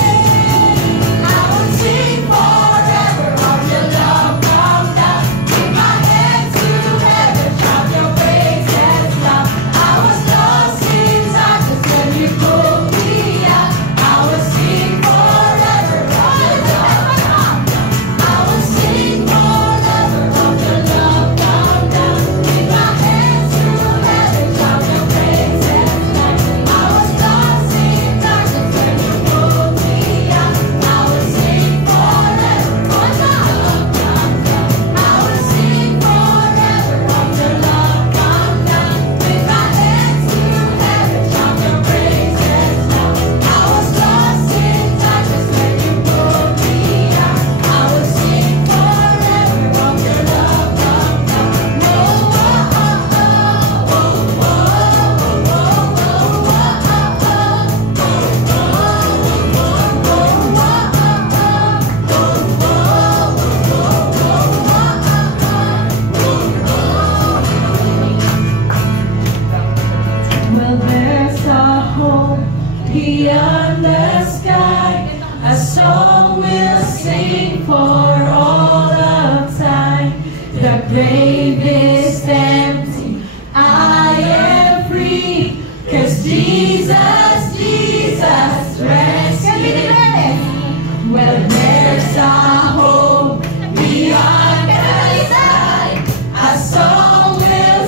I will sing forever of your love come down. Lift my hands to heaven, shout your praises loud. I was lost in darkness when you pulled me out. I will sing forever of your love come down. I will sing forever of your love come down. Lift my hands to heaven, shout your praises loud. I was lost in darkness when you pulled me out. I will sing forever of your love come down. I will sing forever of your love come down. Lift my hands to heaven, shout your praises loud. I was lost in darkness when you pulled me out. I will sing forever of your love come down. Well, there's a home beyond the sky. A song will sing for all of time. The grave is empty, I am free. 'Cause Jesus, Jesus rescued me. Well, there's a home beyond the sky. A song will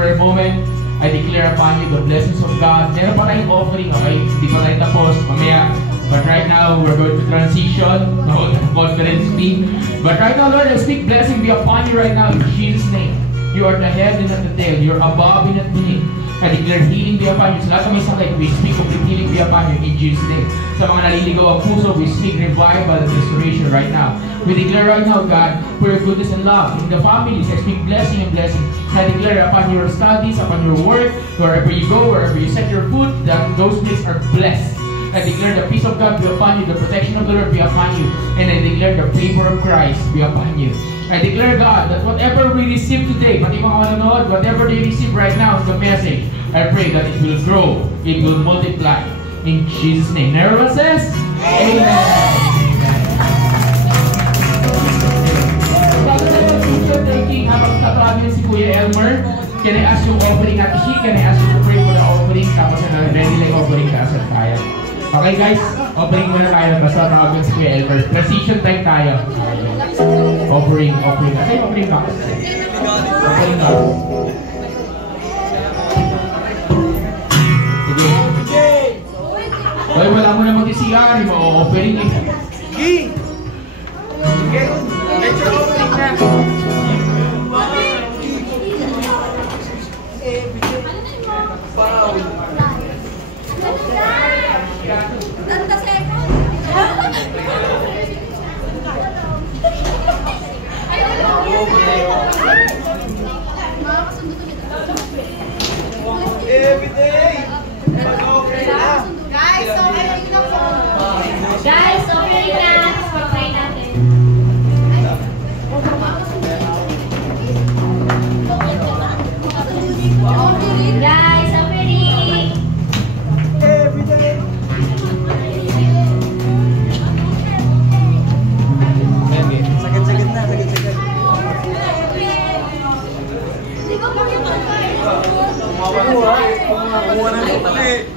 prayer moment, I declare upon you the blessings of God. Meron pa tayong offering, okay? Hindi pa tayo tapos, mamaya. But right now, we're going to transition. No, confidence speak. But right now, Lord, I speak blessing be upon you right now in Jesus' name. You are the head and not the tail. You're above and not beneath. I declare healing be upon you. Sa lahat ng may sakit, we speak complete healing be upon you in Jesus' name. Sa mga naliligaw ang puso, we speak revival and restoration right now. We declare right now, God, for your goodness and love. In the families, I speak blessing and blessing. I declare upon your studies, upon your work, wherever you go, wherever you set your foot, that those places are blessed. I declare the peace of God be upon you, the protection of the Lord be upon you, and I declare the favor of Christ be upon you. I declare, God, that whatever we receive today, pati mga manonood, whatever they receive right now is the message. I pray that it will grow, it will multiply. In Jesus' name. And everyone says, Amen. Taking habang tatawagan si Kuya Elmer, can I ask yung offering at she? Can I ask you to pray for the offering? Tapos na ready lang offering ka sa kaya. Okay guys, offering muna tayo. Basta tawagan si Kuya Elmer. Precision time tayo. Offering. Kasi offering ka. Offering ka. Sige. Okay, wala mo na mag-CR. Offering eh. Sige! Sige! Let's your offering na! Guys, offering na. Pag-pray natin. Guys, offering. Sagad na, sagad.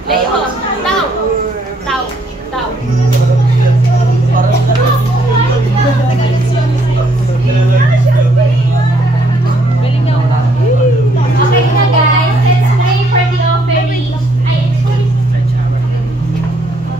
Leo, tao. Okay na guys, let's pray for the offering.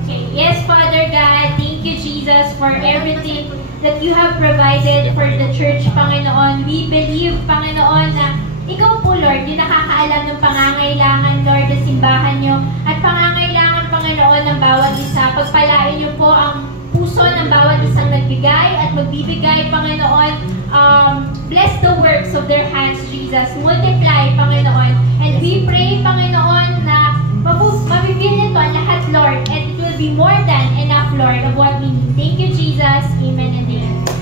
Okay, yes Father God, thank you Jesus for everything that you have provided for the church, Panginoon. We believe, Panginoon, na ikaw po, Lord, yung nakakaalam ng pangangailangan, Lord, ng simbahan nyo at pangangailangan, Panginoon, ng bawat isa. Pagpalain nyo po ang puso ng bawat isang nagbigay at magbibigay, Panginoon. Bless the works of their hands, Jesus. Multiply, Panginoon. And we pray, Panginoon, na mabibigyan nito ang lahat, Lord, and it will be more than enough, Lord, of what we need. Thank you, Jesus. Amen and amen.